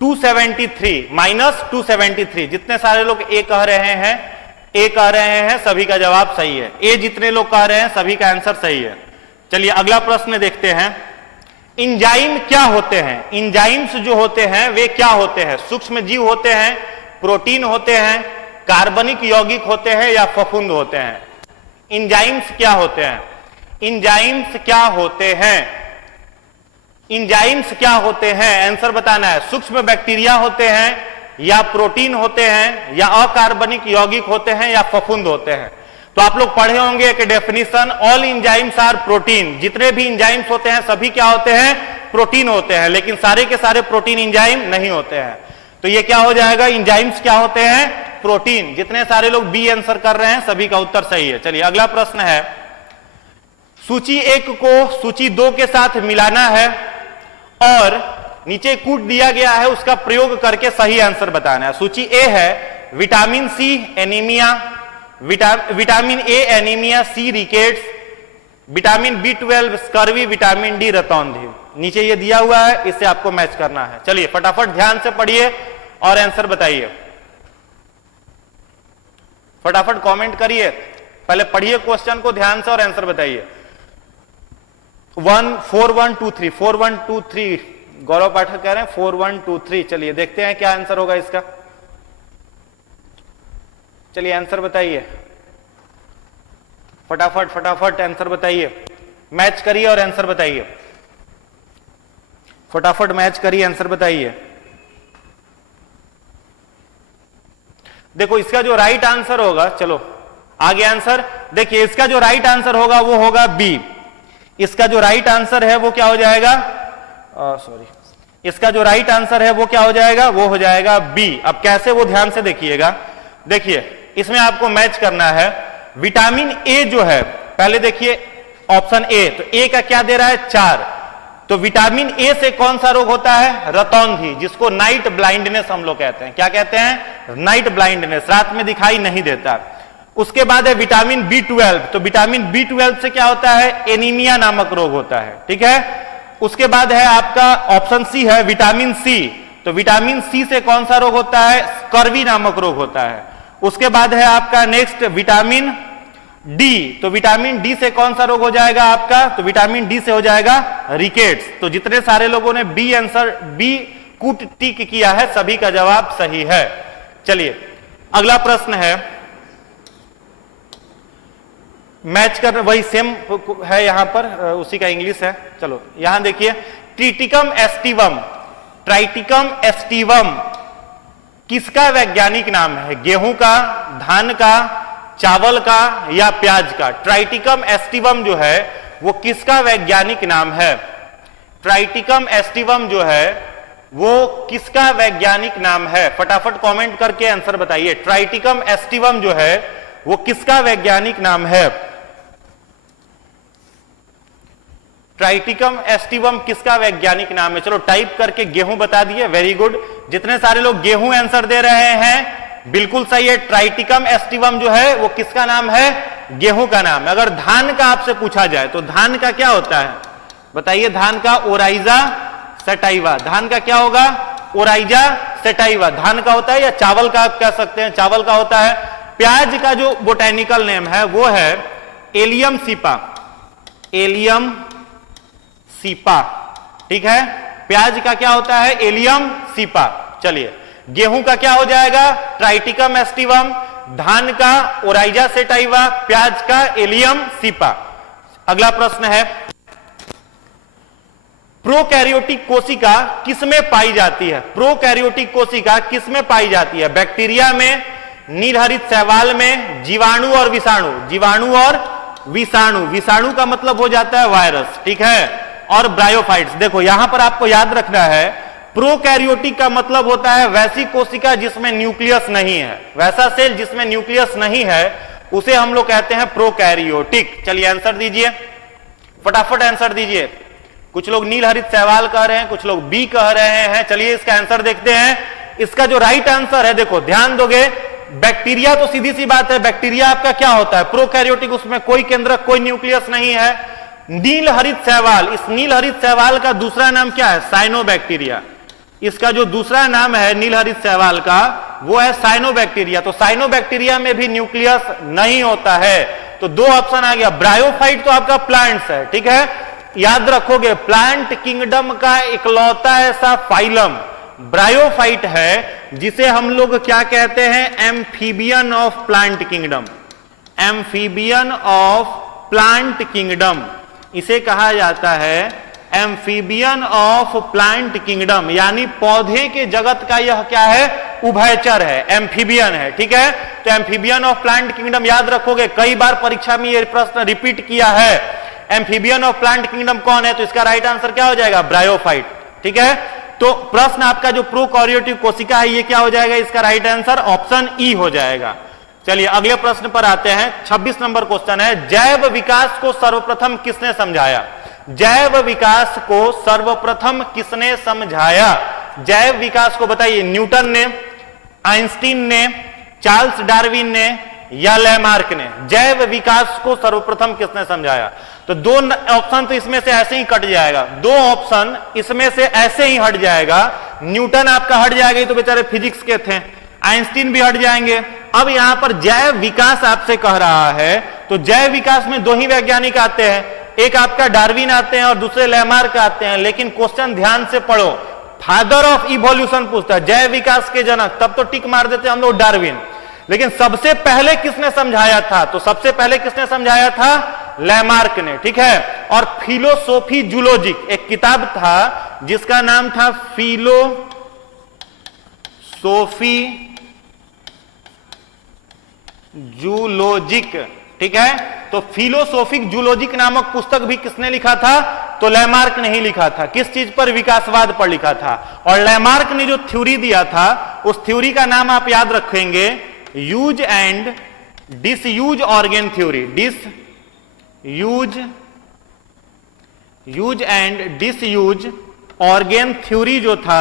273, -273। जितने सारे लोग ए कह रहे हैं, ए कह रहे हैं, सभी का जवाब सही है। ए जितने लोग कह रहे हैं सभी का आंसर सही है। चलिए अगला प्रश्न देखते हैं, इंजाइम क्या होते हैं? इंजाइम्स जो होते हैं वे क्या होते हैं? सूक्ष्म जीव होते हैं, प्रोटीन होते हैं, कार्बनिक यौगिक होते हैं, या फफूंद होते हैं? इंजाइम्स क्या होते हैं? इंजाइम्स क्या होते हैं? इंजाइम्स क्या होते हैं? आंसर बताना है। सूक्ष्म बैक्टीरिया होते हैं, या प्रोटीन होते हैं, या अकार्बनिक यौगिक होते हैं, या फफूंद होते हैं? तो आप लोग पढ़े होंगे एक definition, all enzymes are protein. जितने भी इंजाइम्स होते हैं सभी क्या होते हैं? प्रोटीन होते हैं, लेकिन सारे के सारे प्रोटीन इंजाइम नहीं होते हैं। तो ये क्या हो जाएगा? इंजाइम्स क्या होते हैं? प्रोटीन। जितने सारे लोग बी आंसर कर रहे हैं सभी का उत्तर सही है। चलिए अगला प्रश्न है, सूची 1 को सूची 2 के साथ मिलाना है और नीचे कूट दिया गया है, उसका प्रयोग करके सही आंसर बताना है। सूची ए है vitamin C anaemia, vitamin A anaemia, C rickets, vitamin B12 scurvy, vitamin D रतौंधी। नीचे ये दिया हुआ है, इससे आपको मैच करना है। चलिए फटाफट ध्यान से पढ़िए और आंसर बताइए, फटाफट कमेंट करिए, पहले पढ़िए क्वेश्चन को ध्यान से और आंसर बताइए। 4123 4123 गौरव पाठक कह रहे हैं 4123। चलिए देखते हैं क्या आंसर होगा इसका। चलिए आंसर बताइए, फटाफट फटाफट आंसर बताइए, मैच करिए और आंसर बताइए, फटाफट मैच करिए, आंसर बताइए। देखो इसका जो राइट आंसर होगा, चलो आगे आंसर देखिए, इसका जो राइट आंसर होगा वो होगा बी। इसका जो राइट आंसर है वो क्या हो जाएगा? सॉरी, इसका जो राइट आंसर है वो क्या हो जाएगा? वो हो जाएगा बी। अब कैसे, वो ध्यान से देखिएगा। देखिए इसमें आपको मैच करना है। विटामिन ए जो है, पहले देखिए ऑप्शन ए, तो ए का क्या दे रहा है? 4। तो विटामिन ए से कौन सा रोग होता है? रतौंधी, जिसको नाइट ब्लाइंडनेस हम लोग कहते हैं। क्या कहते हैं? नाइट ब्लाइंडनेस, रात में दिखाई नहीं देता। उसके बाद है विटामिन B12, तो विटामिन B12 से क्या होता है? एनीमिया नामक रोग होता है, ठीक है। उसके बाद है आपका ऑप्शन सी है विटामिन सी, तो विटामिन सी से कौन सा रोग होता है? स्कर्वी नामक रोग होता है। उसके बाद है आपका नेक्स्ट विटामिन डी, तो विटामिन डी से कौन सा रोग हो जाएगा आपका? तो विटामिन डी से हो जाएगा रिकेट्स। तो जितने सारे लोगों ने बी आंसर, बी कूट टिक किया है, सभी का जवाब सही है। चलिए अगला प्रश्न है, मैच कर, वही सेम है यहां पर, उसी का इंग्लिश है। चलो यहां देखिए, ट्रिटिकम एस्टिवम, ट्राइटिकम एस्टिवम किसका वैज्ञानिक नाम है? गेहूं का, धान का, चावल का या प्याज का? ट्राइटिकम एस्टिवम जो है वो किसका वैज्ञानिक नाम है? ट्राइटिकम एस्टिवम जो है वो किसका वैज्ञानिक नाम है? फटाफट कमेंट करके आंसर बताइए। ट्राइटिकम एस्टिवम जो है वो किसका वैज्ञानिक नाम है? ट्राइटिकम एस्टिवम किसका वैज्ञानिक नाम है? चलो टाइप करके गेहूं बता दिए, वेरी गुड। जितने सारे लोग गेहूं आंसर दे रहे हैं बिल्कुल सही है। ट्राइटिकम एस्टिवम जो है वो किसका नाम है? गेहूं का नाम है। अगर धान का आपसे पूछा जाए तो धान का क्या होता है? बताइए। धान का ओराइजा सेटाइवा। धान का क्या होगा? ओराइजा सेटाइवा धान का होता है, या चावल का आप कह सकते हैं, चावल का होता है। प्याज का जो बोटेनिकल नेम है वो है एलियम सीपा, एलियम सीपा, ठीक है। प्याज का क्या होता है? Allium cepa. चलिए गेहूं का क्या हो जाएगा? ट्राइटिकम एस्टिवम, धान का ओराइजा सेटाइवा, प्याज का एलियम सीपा। अगला प्रश्न है, प्रोकैरियोटिक कोशिका किसमें पाई जाती है? प्रोकैरियोटिक कोशिका किसमें पाई जाती है? बैक्टीरिया में, नीलहरित शैवाल में, जीवाणु और विषाणु, जीवाणु और विषाणु, विषाणु का मतलब हो जाता है वायरस, ठीक है, और ब्रायोफाइट्स। देखो यहां पर आपको याद रखना है, प्रोकैरियोटिक का मतलब होता है वैसी कोशिका जिसमें न्यूक्लियस नहीं है, वैसा सेल जिसमें न्यूक्लियस नहीं है उसे हम लोग कहते हैं प्रोकैरियोटिक। चलिए आंसर दीजिए, फटाफट आंसर दीजिए। कुछ लोग नीलहरित शैवाल कह रहे हैं, कुछ लोग बी कह रहे हैं। चलिए इसका आंसर देखते हैं। इसका जो राइट आंसर है, देखो ध्यान दोगे, बैक्टीरिया तो सीधी सी बात है, बैक्टीरिया आपका क्या होता है? प्रोकैरियोटिक, उसमें कोई केंद्रक, कोई न्यूक्लियस नहीं है। नीलहरित शैवाल, इस नीलहरित शैवाल का दूसरा नाम क्या है? साइनोबैक्टीरिया। इसका जो दूसरा नाम है नीलहरित शैवाल का वो है साइनोबैक्टीरिया। तो साइनोबैक्टीरिया में भी न्यूक्लियस नहीं होता है। तो दो ऑप्शन आ गया। ब्रायोफाइट तो आपका प्लांट्स है, ठीक है, याद रखोगे, प्लांट किंगडम का इकलौता ऐसा फाइलम ब्रायोफाइट है जिसे हम लोग क्या कहते हैं? Amphibian of plant kingdom, amphibian of plant kingdom, इसे कहा जाता है एम्फीबियन ऑफ प्लांट किंगडम, यानी पौधे के जगत का यह क्या है? उभयचर है, एम्फीबियन है, ठीक है। तो एम्फीबियन ऑफ प्लांट किंगडम याद रखोगे, कई बार परीक्षा में यह प्रश्न रिपीट किया है। एम्फीबियन ऑफ प्लांट किंगडम कौन है? तो इसका राइट आंसर क्या हो जाएगा? ब्रायोफाइट, ठीक है। तो प्रश्न आपका जो प्रोकैरियोटिक कोशिका है ये क्या हो जाएगा? इसका राइट आंसर ऑप्शन ई हो जाएगा। चलिए अगले प्रश्न पर आते हैं। 26 नंबर क्वेश्चन है, जैव विकास को सर्वप्रथम किसने समझाया? जैव विकास को सर्वप्रथम किसने समझाया? जैव विकास को बताइए। न्यूटन ने, आइंस्टीन ने, चार्ल्स डार्विन ने या लैमार्क ने? जैव विकास को सर्वप्रथम किसने समझाया? तो दो ऑप्शन तो इसमें से ऐसे ही कट जाएगा, दो ऑप्शन इसमें से ऐसे ही हट जाएगा। न्यूटन आपका हट जाएगा, ये तो बेचारे फिजिक्स के थे। आइंस्टीन भी हट जाएंगे। अब यहां पर जैव विकास आपसे कह रहा है, तो जैव विकास में दो ही वैज्ञानिक आते हैं, एक आपका डार्विन आते हैं और दूसरे लैमार्क आते हैं। लेकिन क्वेश्चन ध्यान से पढ़ो, फादर ऑफ इवोल्यूशन पूछता है, जैव विकास के जनक, तब तो टिक मार देते हम लोग डार्विन। लेकिन सबसे पहले किसने समझाया था? तो सबसे पहले किसने समझाया था? लैमार्क ने, ठीक है। और फिलोसोफी जूलॉजिक एक किताब था जिसका नाम था फिलोसोफी जूलॉजिक, ठीक है। तो फिलोसोफिक जूलॉजिक नामक पुस्तक भी किसने लिखा था? तो लैमार्क ने ही लिखा था। किस चीज पर? विकासवाद पर लिखा था। और लैमार्क ने जो थ्योरी दिया था उस थ्योरी का नाम आप याद रखेंगे, use and disuse organ theory. Use and disuse organ theory जो था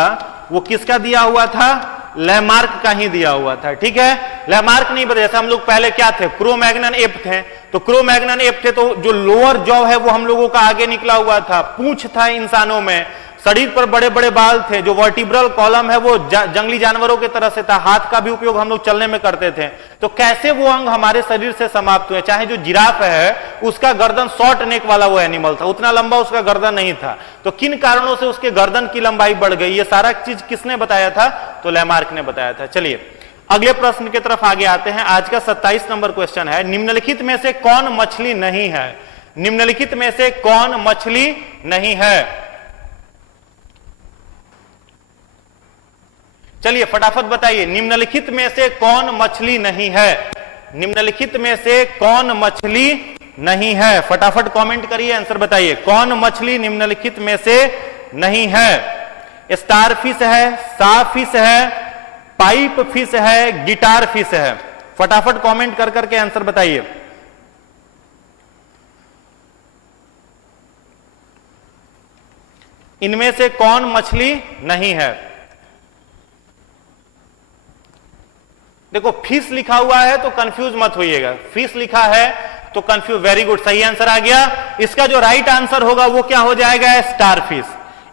वो किसका दिया हुआ था? लैमार्क का ही दिया हुआ था, ठीक है। लैमार्क नहीं बता, जैसे हम लोग पहले क्या थे? क्रो-मैग्नन एप थे, तो क्रो-मैग्नन एप थे तो जो लोअर जॉ है वो हम लोगों का आगे निकला हुआ था, पूंछ था इंसानों में, शरीर पर बड़े बड़े बाल थे, जो वर्टिब्रल कॉलम है वो जंगली जानवरों की तरह से था, हाथ का भी उपयोग हम लोग चलने में करते थे। तो कैसे वो अंग हमारे शरीर से समाप्त हुए? चाहे जो जिराफ है उसका गर्दन शॉर्ट नेक वाला वो एनिमल था, उतना लंबा उसका गर्दन नहीं था, तो किन कारणों से उसके गर्दन की लंबाई बढ़ गई? ये सारा चीज किसने बताया था? तो लैमार्क ने बताया था। चलिए अगले प्रश्न की तरफ आगे आते हैं। आज का 27 नंबर क्वेश्चन है, निम्नलिखित में से कौन मछली नहीं है? निम्नलिखित में से कौन मछली नहीं है? चलिए फटाफट बताइए, निम्नलिखित में से कौन मछली नहीं है? निम्नलिखित में से कौन मछली नहीं है? फटाफट कमेंट करिए, आंसर बताइए। कौन मछली निम्नलिखित में से नहीं है? स्टार फिश है, सा फिश है, पाइप फिश है, गिटार फिश है? फटाफट कमेंट कर करके आंसर बताइए। इनमें से कौन मछली नहीं है? देखो फिश लिखा हुआ है तो कंफ्यूज मत होइएगा, फिश लिखा है तो कंफ्यूज, वेरी गुड, सही आंसर आ गया। इसका जो राइट आंसर होगा वो क्या हो जाएगा? Star fish.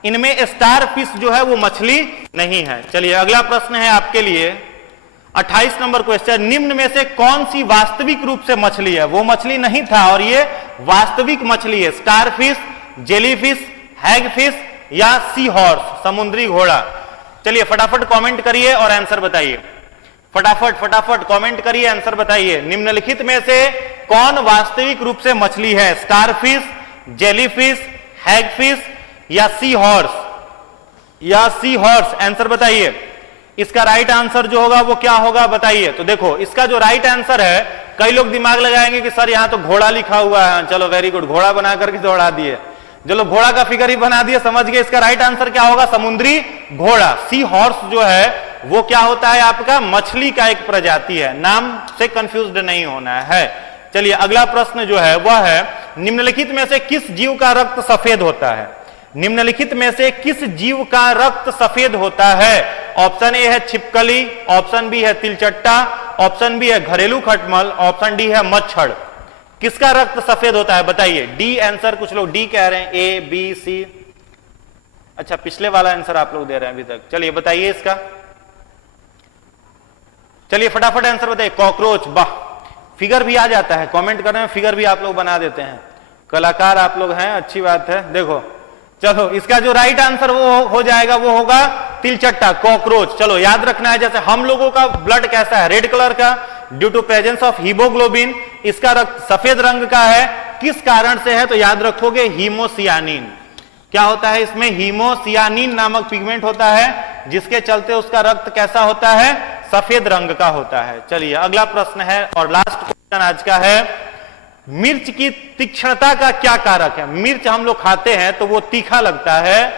इनमें स्टार फिश जो है वो मछली नहीं है। चलिए अगला प्रश्न है आपके लिए 28 नंबर क्वेश्चन, निम्न में से कौन सी वास्तविक रूप से मछली है? वो मछली नहीं था और ये वास्तविक मछली है। स्टार फिश, जेली फिश, हैग फिश या सी हॉर्स, समुद्री घोड़ा? चलिए फटाफट कमेंट करिए और आंसर बताइए। फटाफट फटाफट कमेंट करिए, आंसर बताइए। निम्नलिखित में से कौन वास्तविक रूप से मछली है? स्टार फिश, जेली फिश, हैग फिश या सी हॉर्स? या सी हॉर्स, आंसर बताइए। इसका राइट आंसर जो होगा वो क्या होगा बताइए। तो देखो इसका जो राइट आंसर है, कई लोग दिमाग लगाएंगे कि सर यहां तो घोड़ा लिखा हुआ है, चलो वेरी गुड, घोड़ा बना करके दौड़ा दिए, चलो घोड़ा का फिगर ही बना दिए, समझ गए। इसका राइट आंसर क्या होगा? समुद्री घोड़ा। सी हॉर्स जो है वो क्या होता है आपका? मछली का एक प्रजाति है, नाम से कंफ्यूज्ड नहीं होना है। चलिए अगला प्रश्न जो है वह है, निम्नलिखित में से किस जीव का रक्त सफेद होता है? निम्नलिखित में से किस जीव का रक्त सफेद होता है? ऑप्शन ए है छिपकली, ऑप्शन बी है तिलचट्टा, ऑप्शन बी है घरेलू खटमल, ऑप्शन डी है मच्छर। किसका रक्त सफेद होता है बताइए? डी आंसर, कुछ लोग डी कह रहे हैं, ए बी सी। अच्छा पिछले वाला आंसर आप लोग दे रहे हैं अभी तक। चलिए बताइए इसका, चलिए फटाफट आंसर बताइए। कॉकरोच, वाह, फिगर भी आ जाता है, कमेंट करने में फिगर भी आप लोग बना देते हैं, कलाकार आप लोग हैं, अच्छी बात है। देखो चलो इसका जो राइट आंसर वो हो जाएगा वो होगा तिलचट्टा, कॉकरोच। चलो याद रखना है, जैसे हम लोगों का ब्लड कैसा है? रेड कलर का, due to presence of haemoglobin. इसका रक्त सफेद रंग का है, किस कारण से है? तो याद रखोगे हीमोसियानिन। क्या होता है इसमें? हीमोसियानिन नामक पिगमेंट होता है, जिसके चलते उसका रक्त कैसा होता है? सफेद रंग का होता है। चलिए अगला प्रश्न है और लास्ट क्वेश्चन आज का है, मिर्च की तीक्ष्णता का क्या कारक है? मिर्च हम लोग खाते हैं तो वो तीखा लगता है,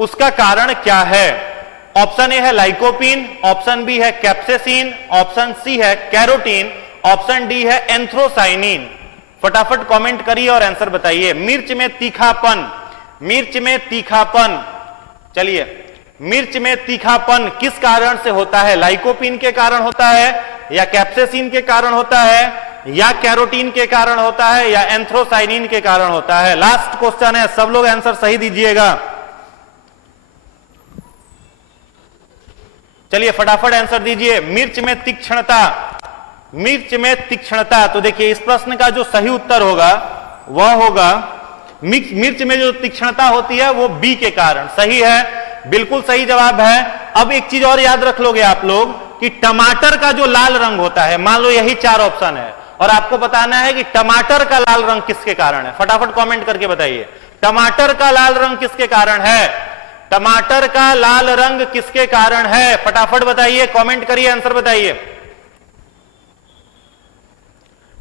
उसका कारण क्या है? ऑप्शन ए है लाइकोपिन, ऑप्शन बी है कैप्सेसिन, ऑप्शन सी है कैरोटीन, ऑप्शन डी है एंथ्रोसाइनिन। फटाफट कमेंट करिए और आंसर बताइए। मिर्च में तीखापन, मिर्च में तीखापन, चलिए मिर्च में तीखापन किस कारण से होता है? लाइकोपिन के कारण होता है, या कैप्सेसिन के कारण होता है, या कैरोटीन के कारण होता है, या एंथ्रोसाइनिन के कारण होता है? लास्ट क्वेश्चन है, सब लोग आंसर सही दीजिएगा। चलिए फटाफट आंसर दीजिए। मिर्च में तीक्ष्णता, मिर्च में तीक्ष्णता, तो देखिए इस प्रश्न का जो सही उत्तर होगा वह होगा मिर्च में जो तीक्ष्णता होती है वो बी के कारण। सही है, बिल्कुल सही जवाब है। अब एक चीज और याद रख लोगे आप लोग कि टमाटर का जो लाल रंग होता है, मान लो यही 4 ऑप्शन है और आपको बताना है कि टमाटर का लाल रंग किसके कारण है। फटाफट कमेंट करके बताइए, टमाटर का लाल रंग किसके कारण है? टमाटर का लाल रंग किसके कारण है? फटाफट बताइए, कमेंट करिए, आंसर बताइए।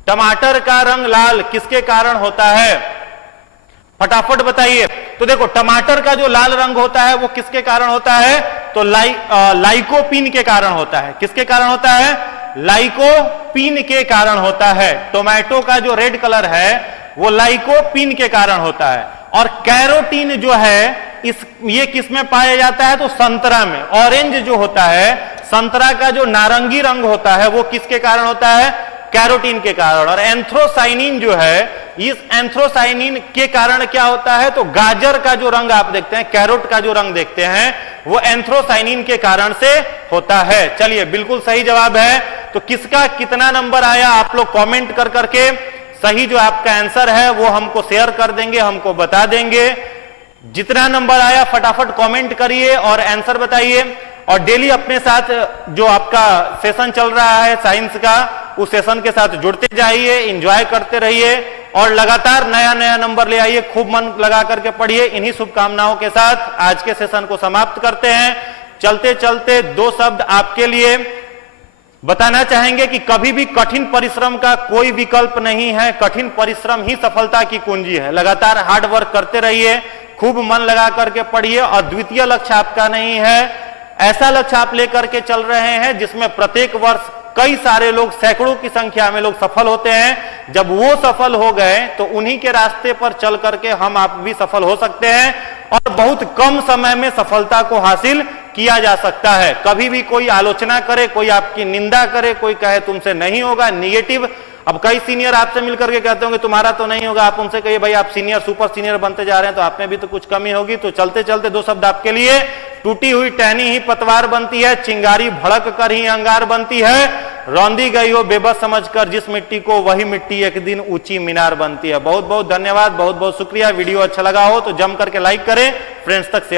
टमाटर का रंग लाल किसके कारण होता है? फटाफट बताइए। तो देखो टमाटर का जो लाल रंग होता है वो किसके कारण होता है? तो लाइकोपीन के कारण होता है। किसके कारण होता है? लाइकोपीन के कारण होता है। टोमेटो का जो रेड कलर है वो लाइकोपीन के कारण होता है। और कैरोटीन जो है ये किस में पाया जाता है? तो संतरा में। ऑरेंज जो होता है, संतरा का जो नारंगी रंग होता है वो किसके कारण होता है? कैरोटीन के कारण। और एंथ्रोसाइनिन जो है इस एंथ्रोसाइनिन के कारण क्या होता है, तो गाजर का जो रंग आप देखते हैं, कैरोट का जो रंग देखते हैं, वो एंथ्रोसाइनिन के कारण से होता है। चलिए, बिल्कुल सही जवाब है। तो किसका कितना नंबर आया आप लोग कमेंट कर करके सही जो आपका आंसर है वो हमको शेयर कर देंगे, हमको बता देंगे। जितना नंबर आया फटाफट कमेंट करिए और आंसर बताइए। और डेली अपने साथ जो आपका सेशन चल रहा है साइंस का, उस सेशन के साथ जुड़ते जाइए, एंजॉय करते रहिए और लगातार नया नया नंबर ले आइए। खूब मन लगा करके पढ़िए। इन्हीं शुभकामनाओं के साथ आज के सेशन को समाप्त करते हैं। चलते चलते दो शब्द आपके लिए बताना चाहेंगे कि कभी भी कठिन परिश्रम का कोई विकल्प नहीं है। कठिन परिश्रम ही सफलता की कुंजी है। लगातार हार्ड वर्क करते रहिए, खूब मन लगा करके पढ़िए और द्वितीय लक्ष्य आपका नहीं है, ऐसा लक्ष्य आप लेकर के चल रहे हैं जिसमें प्रत्येक वर्ष कई सारे लोग, सैकड़ों की संख्या में लोग सफल होते हैं। जब वो सफल हो गए तो उन्हीं के रास्ते पर चल करके हम आप भी सफल हो सकते हैं और बहुत कम समय में सफलता को हासिल किया जा सकता है। कभी भी कोई आलोचना करे, कोई आपकी निंदा करे, कोई कहे तुमसे नहीं होगा, निगेटिव। अब कई सीनियर आपसे मिलकर के कहते होंगे तुम्हारा तो नहीं होगा, आप उनसे कहिए भाई आप सीनियर सुपर सीनियर बनते जा रहे हैं तो आप में भी तो कुछ कमी होगी। तो चलते चलते दो शब्द आपके लिए, टूटी हुई टहनी ही पतवार बनती है, चिंगारी भड़क कर ही अंगार बनती है, रौंदी गई हो बेबस समझकर जिस मिट्टी को, वही मिट्टी एक दिन ऊंची मीनार बनती है। बहुत बहुत धन्यवाद, बहुत बहुत शुक्रिया। वीडियो अच्छा लगा हो तो जम करके लाइक करें, फ्रेंड्स तक शेयर